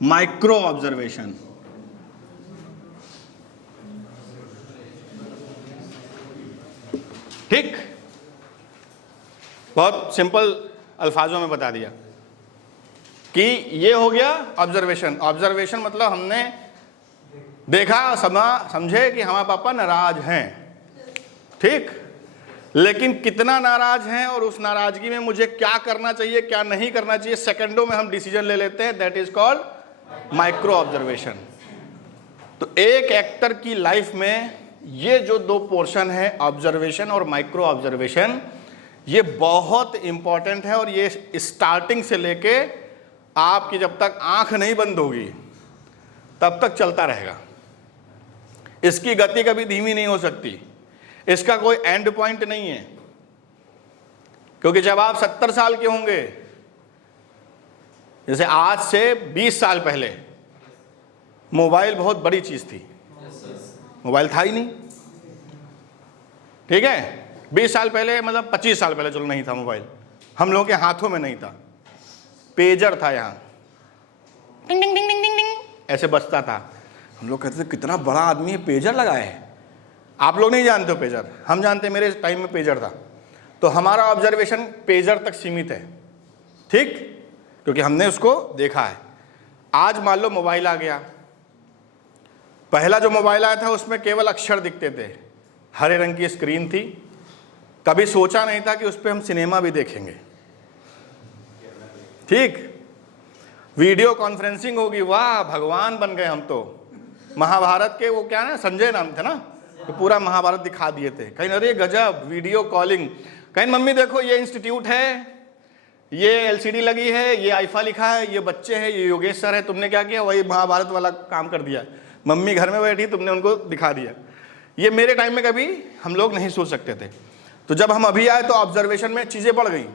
micro observation. ठीक, बहुत सिंपल अल्फाजों में बता दिया कि ये हो गया ऑब्जर्वेशन। ऑब्जर्वेशन मतलब हमने देखा, समझे कि हमारे पापा नाराज हैं, ठीक। लेकिन कितना नाराज हैं और उस नाराजगी में मुझे क्या करना चाहिए, क्या नहीं करना चाहिए, सेकंडों में हम डिसीजन ले लेते हैं। That is called micro observation. तो एक एक्टर की लाइफ में ये जो दो पोर्शन है, ऑब्जर्वेशन और माइक्रो ऑब्जर्वेशन, ये बहुत इंपॉर्टेंट है। और ये स्टार्टिंग से लेके आपकी जब तक आंख नहीं बंद होगी तब तक चलता रहेगा। इसकी गति कभी धीमी नहीं हो सकती, इसका कोई एंड पॉइंट नहीं है। क्योंकि जब आप 70 साल के होंगे, जैसे आज से 20 साल पहले मोबाइल बहुत बड़ी चीज थी, मोबाइल था ही नहीं, ठीक है। 20 साल पहले मतलब 25 साल पहले चलो नहीं था मोबाइल, हम लोगों के हाथों में नहीं था। पेजर था, यहाँ टिंग टिंग टिंग टिंग टिंग टिंग ऐसे बजता था। हम लोग कहते थे कितना बड़ा आदमी है, पेजर लगाए है। आप लोग नहीं जानते हो पेजर, हम जानते, मेरे टाइम में पेजर था। तो हमारा ऑब्जर्वेशन पेजर तक सीमित है, ठीक, क्योंकि हमने उसको देखा है। आज मान लो मोबाइल आ गया। पहला जो मोबाइल आया था उसमें केवल अक्षर दिखते थे, हरे रंग की स्क्रीन थी। कभी सोचा नहीं था कि उस पर हम सिनेमा भी देखेंगे, ठीक। वीडियो कॉन्फ्रेंसिंग होगी, वाह भगवान बन गए हम तो। महाभारत के वो क्या ना, संजय नाम थे ना, तो पूरा महाभारत दिखा दिए थे। कहीं अरे गजब वीडियो कॉलिंग, कहीं मम्मी देखो ये इंस्टीट्यूट है, ये एलसीडी लगी है, ये आईफा लिखा है, ये बच्चे हैं, ये योगेश सर है। तुमने क्या किया, वही महाभारत वाला काम कर दिया। मम्मी घर में बैठी, तुमने उनको दिखा दिया। ये मेरे टाइम में कभी हम लोग नहीं सोच सकते थे। तो जब हम अभी आए तो ऑब्जर्वेशन में चीज़ें बढ़ गई,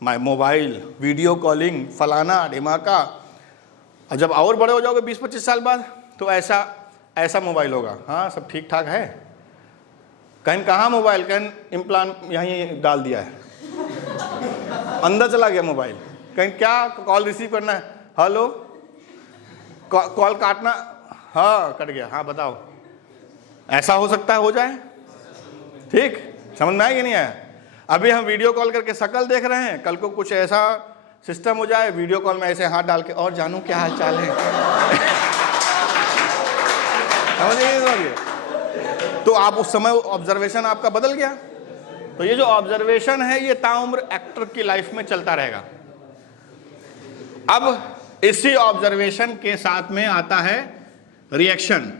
मोबाइल, वीडियो कॉलिंग, फलाना ढिमाका। और जब और बड़े हो जाओगे 20-25 साल बाद, तो ऐसा मोबाइल होगा। हाँ सब ठीक ठाक है, कहीं कहाँ मोबाइल, कहीं इम्प्लांट यहीं डाल दिया है, अंदर चला गया मोबाइल। कहीं क्या कॉल रिसीव करना है, हेलो, कॉल काटना, हाँ कट गया, हाँ बताओ। ऐसा हो सकता है, हो जाए, ठीक। समझ में आया कि नहीं आया। अभी हम वीडियो कॉल करके शक्ल देख रहे हैं, कल को कुछ ऐसा सिस्टम हो जाए, वीडियो कॉल में ऐसे हाथ डाल के, और जानू क्या हाल चाल है। समझिए। तो आप उस समय ऑब्जर्वेशन आपका बदल गया। तो ये जो ऑब्जर्वेशन है ये ताउम्र एक्टर की लाइफ में चलता रहेगा। अब इसी ऑब्जर्वेशन के साथ में आता है रिएक्शन।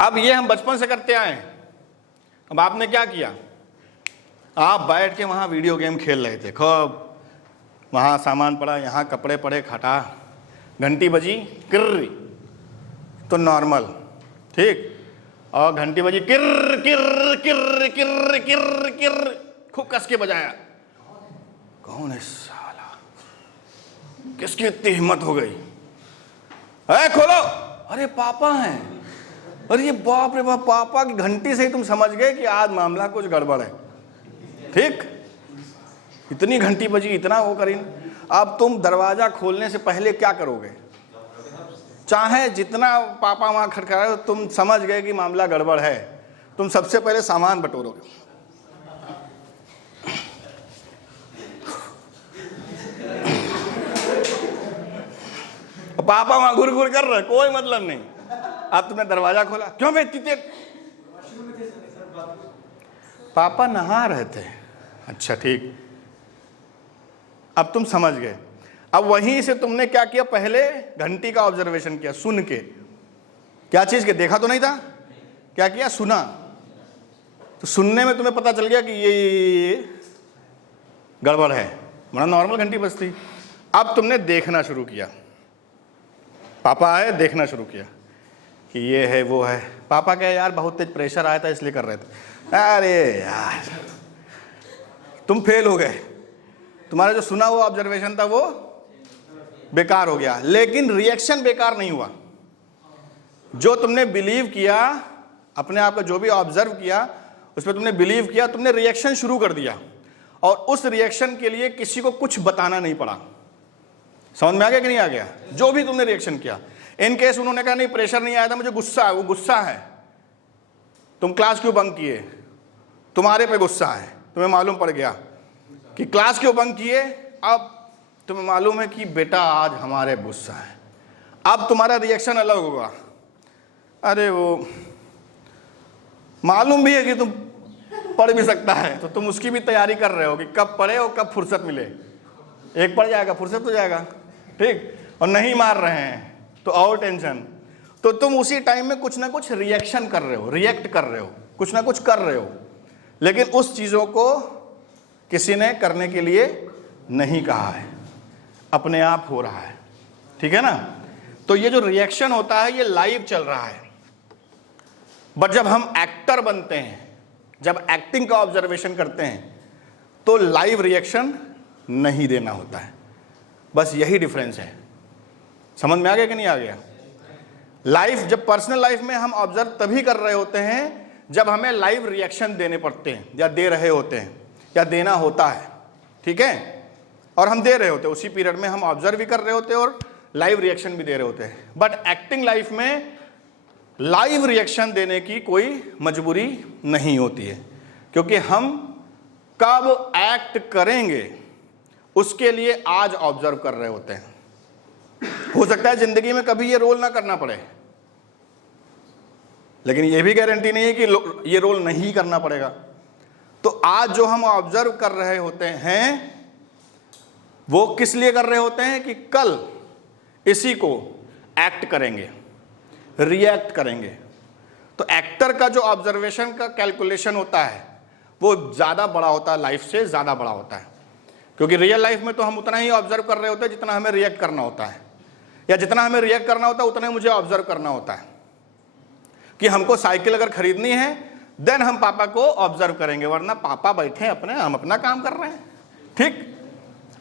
अब ये हम बचपन से करते आए हैं। अब आपने क्या किया, आप बैठ के वहां वीडियो गेम खेल रहे थे, खूब वहाँ सामान पड़ा, यहाँ कपड़े पड़े, खटा, घंटी बजी किर्र तो नॉर्मल, ठीक, और घंटी बजी किर्र किर्र किर्र किर्र किर्र किर्र, खूब कस के बजाया। कौन है साला, किसकी इतनी हिम्मत हो गई, है खोलो, अरे पापा हैं। अरे ये बाप रे बाप, पापा की घंटी से ही तुम समझ गए कि आज मामला कुछ गड़बड़ है, ठीक, इतनी घंटी बजी, इतना वो करी। अब तुम दरवाजा खोलने से पहले क्या करोगे, चाहे जितना पापा वहां खटखटाए, तुम समझ गए कि मामला गड़बड़ है, तुम सबसे पहले सामान बटोरोगे। पापा वहां घुर घुर कर रहे, कोई मतलब नहीं। अब तुमने दरवाजा खोला, क्यों भाई इतनी, पापा नहा रहे थे, अच्छा ठीक, अब तुम समझ गए। अब वहीं से तुमने क्या किया, पहले घंटी का ऑब्जर्वेशन किया, सुन के, क्या चीज के, देखा तो नहीं था, क्या किया, सुना। तो सुनने में तुम्हें पता चल गया कि ये गड़बड़ है, बड़ा नॉर्मल घंटी बजती। अब तुमने देखना शुरू किया, पापा आए, देखना शुरू किया कि ये है वो है। पापा कहे यार बहुत तेज प्रेशर आया था इसलिए कर रहे थे। अरे यार तुम फेल हो गए, तुम्हारा जो सुना हुआ ऑब्जर्वेशन था वो बेकार हो गया। लेकिन रिएक्शन बेकार नहीं हुआ। जो तुमने बिलीव किया, अपने आप को जो भी ऑब्जर्व किया उस पर तुमने बिलीव किया, तुमने रिएक्शन शुरू कर दिया, और उस रिएक्शन के लिए किसी को कुछ बताना नहीं पड़ा। समझ में आ गया कि नहीं आ गया? जो भी तुमने रिएक्शन किया, इन केस उन्होंने कहा नहीं प्रेशर नहीं आया था, मुझे गुस्सा है, वो गुस्सा है। तुम क्लास क्यों बंक किए, तुम्हारे पे गुस्सा है, तुम्हें मालूम पड़ गया कि क्लास क्यों बंक किए, अब तुम्हें मालूम है कि बेटा आज हमारे गुस्सा है। अब तुम्हारा रिएक्शन अलग होगा। अरे वो मालूम भी है कि तुम पढ़ भी सकता है, तो तुम उसकी भी तैयारी कर रहे हो कि कब पढ़े और कब फुर्सत मिले। एक पढ़ जाएगा, फुर्सत हो जाएगा, ठीक, और नहीं मार रहे हैं तो और टेंशन। तो तुम उसी टाइम में कुछ ना कुछ रिएक्शन कर रहे हो, रिएक्ट कर रहे हो, कुछ ना कुछ कर रहे हो, लेकिन उस चीज़ों को किसी ने करने के लिए नहीं कहा है, अपने आप हो रहा है, ठीक है ना। तो ये जो रिएक्शन होता है ये लाइव चल रहा है। बट जब हम एक्टर बनते हैं, जब एक्टिंग का ऑब्जर्वेशन करते हैं, तो लाइव रिएक्शन नहीं देना होता है। बस यही डिफरेंस है। समझ में आ गया कि नहीं आ गया? लाइफ, जब पर्सनल लाइफ में हम ऑब्जर्व तभी कर रहे होते हैं जब हमें लाइव रिएक्शन देने पड़ते हैं, या दे रहे होते हैं, या देना होता है, ठीक है, और हम दे रहे होते हैं। उसी पीरियड में हम ऑब्जर्व भी कर रहे होते हैं और लाइव रिएक्शन भी दे रहे होते हैं। बट एक्टिंग लाइफ में लाइव रिएक्शन देने की कोई मजबूरी नहीं होती है, क्योंकि हम कब एक्ट करेंगे उसके लिए आज ऑब्जर्व कर रहे होते हैं। हो सकता है जिंदगी में कभी ये रोल ना करना पड़े, लेकिन ये भी गारंटी नहीं है कि ये रोल नहीं करना पड़ेगा। तो आज जो हम ऑब्जर्व कर रहे होते हैं वो किस लिए कर रहे होते हैं कि कल इसी को एक्ट करेंगे, रिएक्ट करेंगे। तो एक्टर का जो ऑब्जर्वेशन का कैलकुलेशन होता है वो ज़्यादा बड़ा होता है, लाइफ से ज़्यादा बड़ा होता है। क्योंकि रियल लाइफ में तो हम उतना ही ऑब्जर्व कर रहे होते हैं जितना हमें रिएक्ट करना होता है, या जितना हमें रिएक्ट करना होता है उतना ही मुझे ऑब्जर्व करना होता है। कि हमको साइकिल अगर खरीदनी है देन हम पापा को ऑब्जर्व करेंगे, वरना पापा बैठे अपने, हम अपना काम कर रहे हैं, ठीक।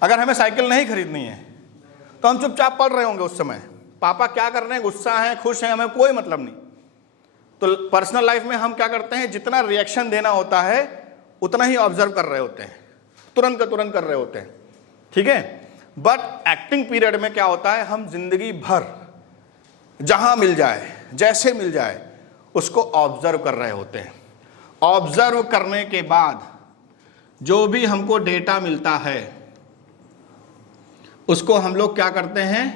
अगर हमें साइकिल नहीं खरीदनी है तो हम चुपचाप पढ़ रहे होंगे उस समय, पापा क्या कर रहे हैं, गुस्सा है, खुश हैं, हमें कोई मतलब नहीं। तो पर्सनल लाइफ में हम क्या करते हैं, जितना रिएक्शन देना होता है उतना ही ऑब्जर्व कर रहे होते हैं, तुरंत का तुरंत कर रहे होते हैं, ठीक है। बट एक्टिंग पीरियड में क्या होता है, हम जिंदगी भर जहां मिल जाए, जैसे मिल जाए, उसको ऑब्जर्व कर रहे होते हैं। ऑब्जर्व करने के बाद जो भी हमको डेटा मिलता है उसको हम लोग क्या करते हैं,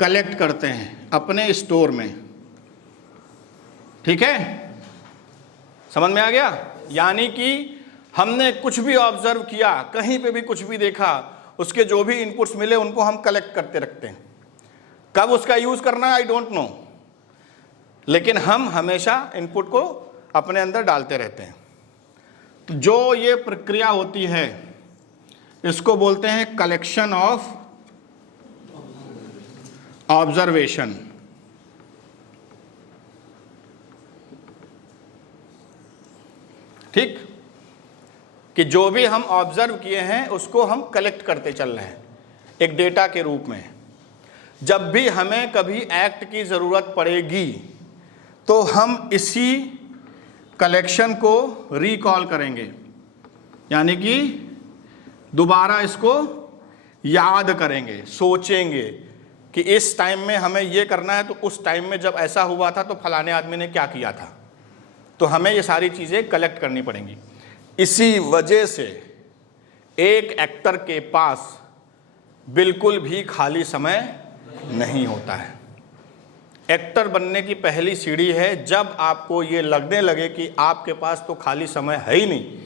कलेक्ट करते हैं अपने स्टोर में। ठीक है, समझ में आ गया? यानी कि हमने कुछ भी ऑब्जर्व किया, कहीं पे भी कुछ भी देखा, उसके जो भी इनपुट्स मिले उनको हम कलेक्ट करते रखते हैं। कब उसका यूज करना है आई डोंट नो, लेकिन हम हमेशा इनपुट को अपने अंदर डालते रहते हैं। तो जो ये प्रक्रिया होती है इसको बोलते हैं कलेक्शन ऑफ ऑब्जर्वेशन। ठीक, कि जो भी हम ऑब्जर्व किए हैं उसको हम कलेक्ट करते चल रहे हैं एक डेटा के रूप में। जब भी हमें कभी एक्ट की ज़रूरत पड़ेगी तो हम इसी कलेक्शन को रिकॉल करेंगे, यानी कि दोबारा इसको याद करेंगे, सोचेंगे कि इस टाइम में हमें ये करना है, तो उस टाइम में जब ऐसा हुआ था तो फलाने आदमी ने क्या किया था। तो हमें ये सारी चीज़ें कलेक्ट करनी पड़ेंगी। इसी वजह से एक एक्टर के पास बिल्कुल भी खाली समय नहीं होता है। एक्टर बनने की पहली सीढ़ी है जब आपको ये लगने लगे कि आपके पास तो खाली समय है ही नहीं,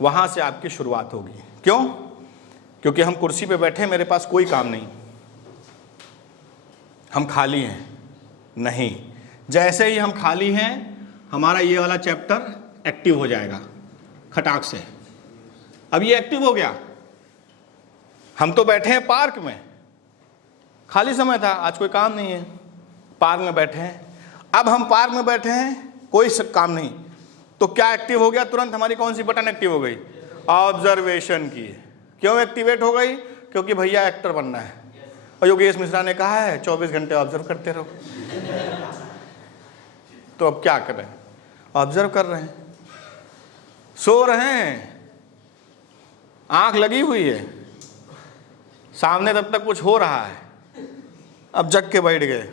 वहाँ से आपकी शुरुआत होगी। क्यों? क्योंकि हम कुर्सी पे बैठे, मेरे पास कोई काम नहीं, हम खाली हैं। नहीं, जैसे ही हम खाली हैं हमारा ये वाला चैप्टर एक्टिव हो जाएगा खटाक से। अब ये एक्टिव हो गया, हम तो बैठे हैं पार्क में, खाली समय था, आज कोई काम नहीं है, पार्क में बैठे हैं। अब हम पार्क में बैठे हैं, कोई काम नहीं, तो क्या एक्टिव हो गया? तुरंत हमारी कौन सी बटन एक्टिव हो गई? ऑब्जर्वेशन की। क्यों एक्टिवेट हो गई? क्योंकि भैया एक्टर बनना है और योगेश मिश्रा ने कहा है 24 घंटे ऑब्जर्व करते रहो। तो अब क्या करें? ऑब्जर्व कर रहे हैं, सो रहे हैं, आंख लगी हुई है, सामने तब तक कुछ हो रहा है, अब जग के बैठ गए।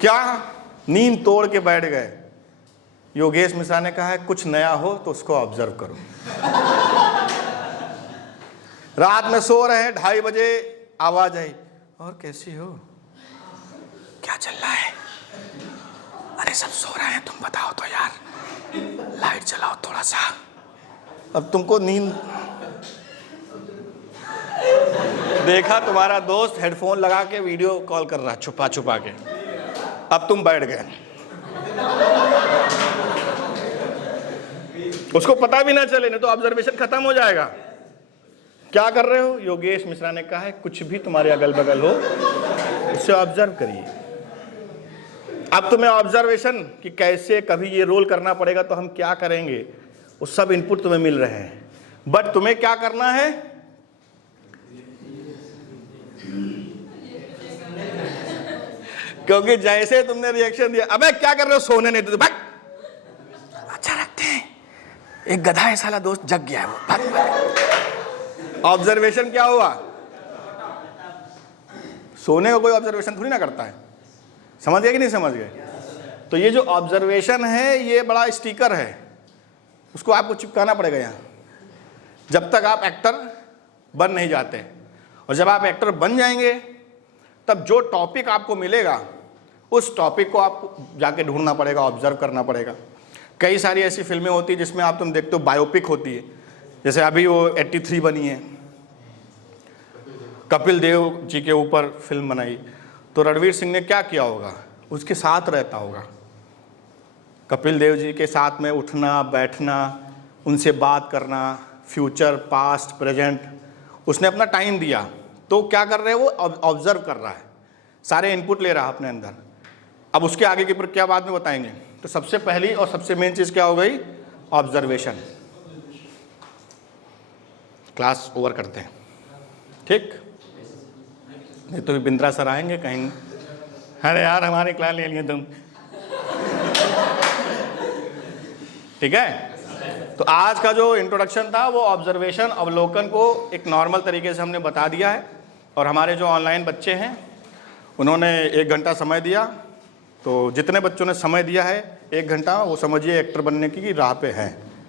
क्या? नींद तोड़ के बैठ गए। योगेश मिश्रा ने कहा है कुछ नया हो तो उसको ऑब्जर्व करो। रात में सो रहे हैं, 2:30 बजे आवाज आई, और कैसी हो, क्या चल रहा है? अरे सब सो रहे हैं, तुम बताओ तो यार, लाइट जलाओ थोड़ा सा। अब तुमको नींद, देखा तुम्हारा दोस्त हेडफोन लगा के वीडियो कॉल कर रहा है छुपा छुपा के, अब तुम बैठ गए, उसको पता भी ना चले, नहीं तो ऑब्जर्वेशन खत्म हो जाएगा। क्या कर रहे हो? योगेश मिश्रा ने कहा है कुछ भी तुम्हारे अगल बगल हो उसे ऑब्जर्व करिए। अब तुम्हें ऑब्जर्वेशन कि कैसे कभी ये रोल करना पड़ेगा तो हम क्या करेंगे, वो सब इनपुट तुम्हें मिल रहे हैं, बट तुम्हें क्या करना है? क्योंकि जैसे तुमने रिएक्शन दिया, अबे क्या कर रहे हो, सोने नहीं देते, अच्छा रखते हैं, एक गधा है साला दोस्त, जग गया है वो। ऑब्जर्वेशन क्या हुआ? सोने का कोई ऑब्जर्वेशन थोड़ी ना करता है। समझ गए कि नहीं समझ गए? तो ये जो ऑब्जर्वेशन है ये बड़ा स्टिकर है, उसको आपको चिपकाना पड़ेगा यहाँ, जब तक आप एक्टर बन नहीं जाते। और जब आप एक्टर बन जाएंगे तब जो टॉपिक आपको मिलेगा उस टॉपिक को आपको जाके ढूंढना पड़ेगा, ऑब्जर्व करना पड़ेगा। कई सारी ऐसी फिल्में होती है जिसमें आप तुम देखते हो बायोपिक होती है, जैसे अभी वो 83 बनी है, कपिल देव जी के ऊपर फिल्म बनाई, तो रणवीर सिंह ने क्या किया होगा? उसके साथ रहता होगा, कपिल देव जी के साथ में उठना बैठना, उनसे बात करना, फ्यूचर पास्ट प्रेजेंट, उसने अपना टाइम दिया। तो क्या कर रहे हैं? वो ऑब्जर्व कर रहा है, सारे इनपुट ले रहा है अपने अंदर। अब उसके आगे की प्रक्रिया बाद में बताएंगे। तो सबसे पहली और सबसे मेन चीज़ क्या हो गई? ऑब्जर्वेशन। क्लास ओवर करते हैं, ठीक? नहीं तो बिंद्रा सर आएंगे कहेंगे अरे यार हमारी क्लास ले लिए तुम। ठीक है, तो आज का जो इंट्रोडक्शन था वो ऑब्जर्वेशन, अवलोकन को एक नॉर्मल तरीके से हमने बता दिया है। और हमारे जो ऑनलाइन बच्चे हैं उन्होंने 1 घंटा समय दिया तो जितने बच्चों ने समय दिया है 1 घंटा, वो समझिए एक्टर बनने की राह पे हैं।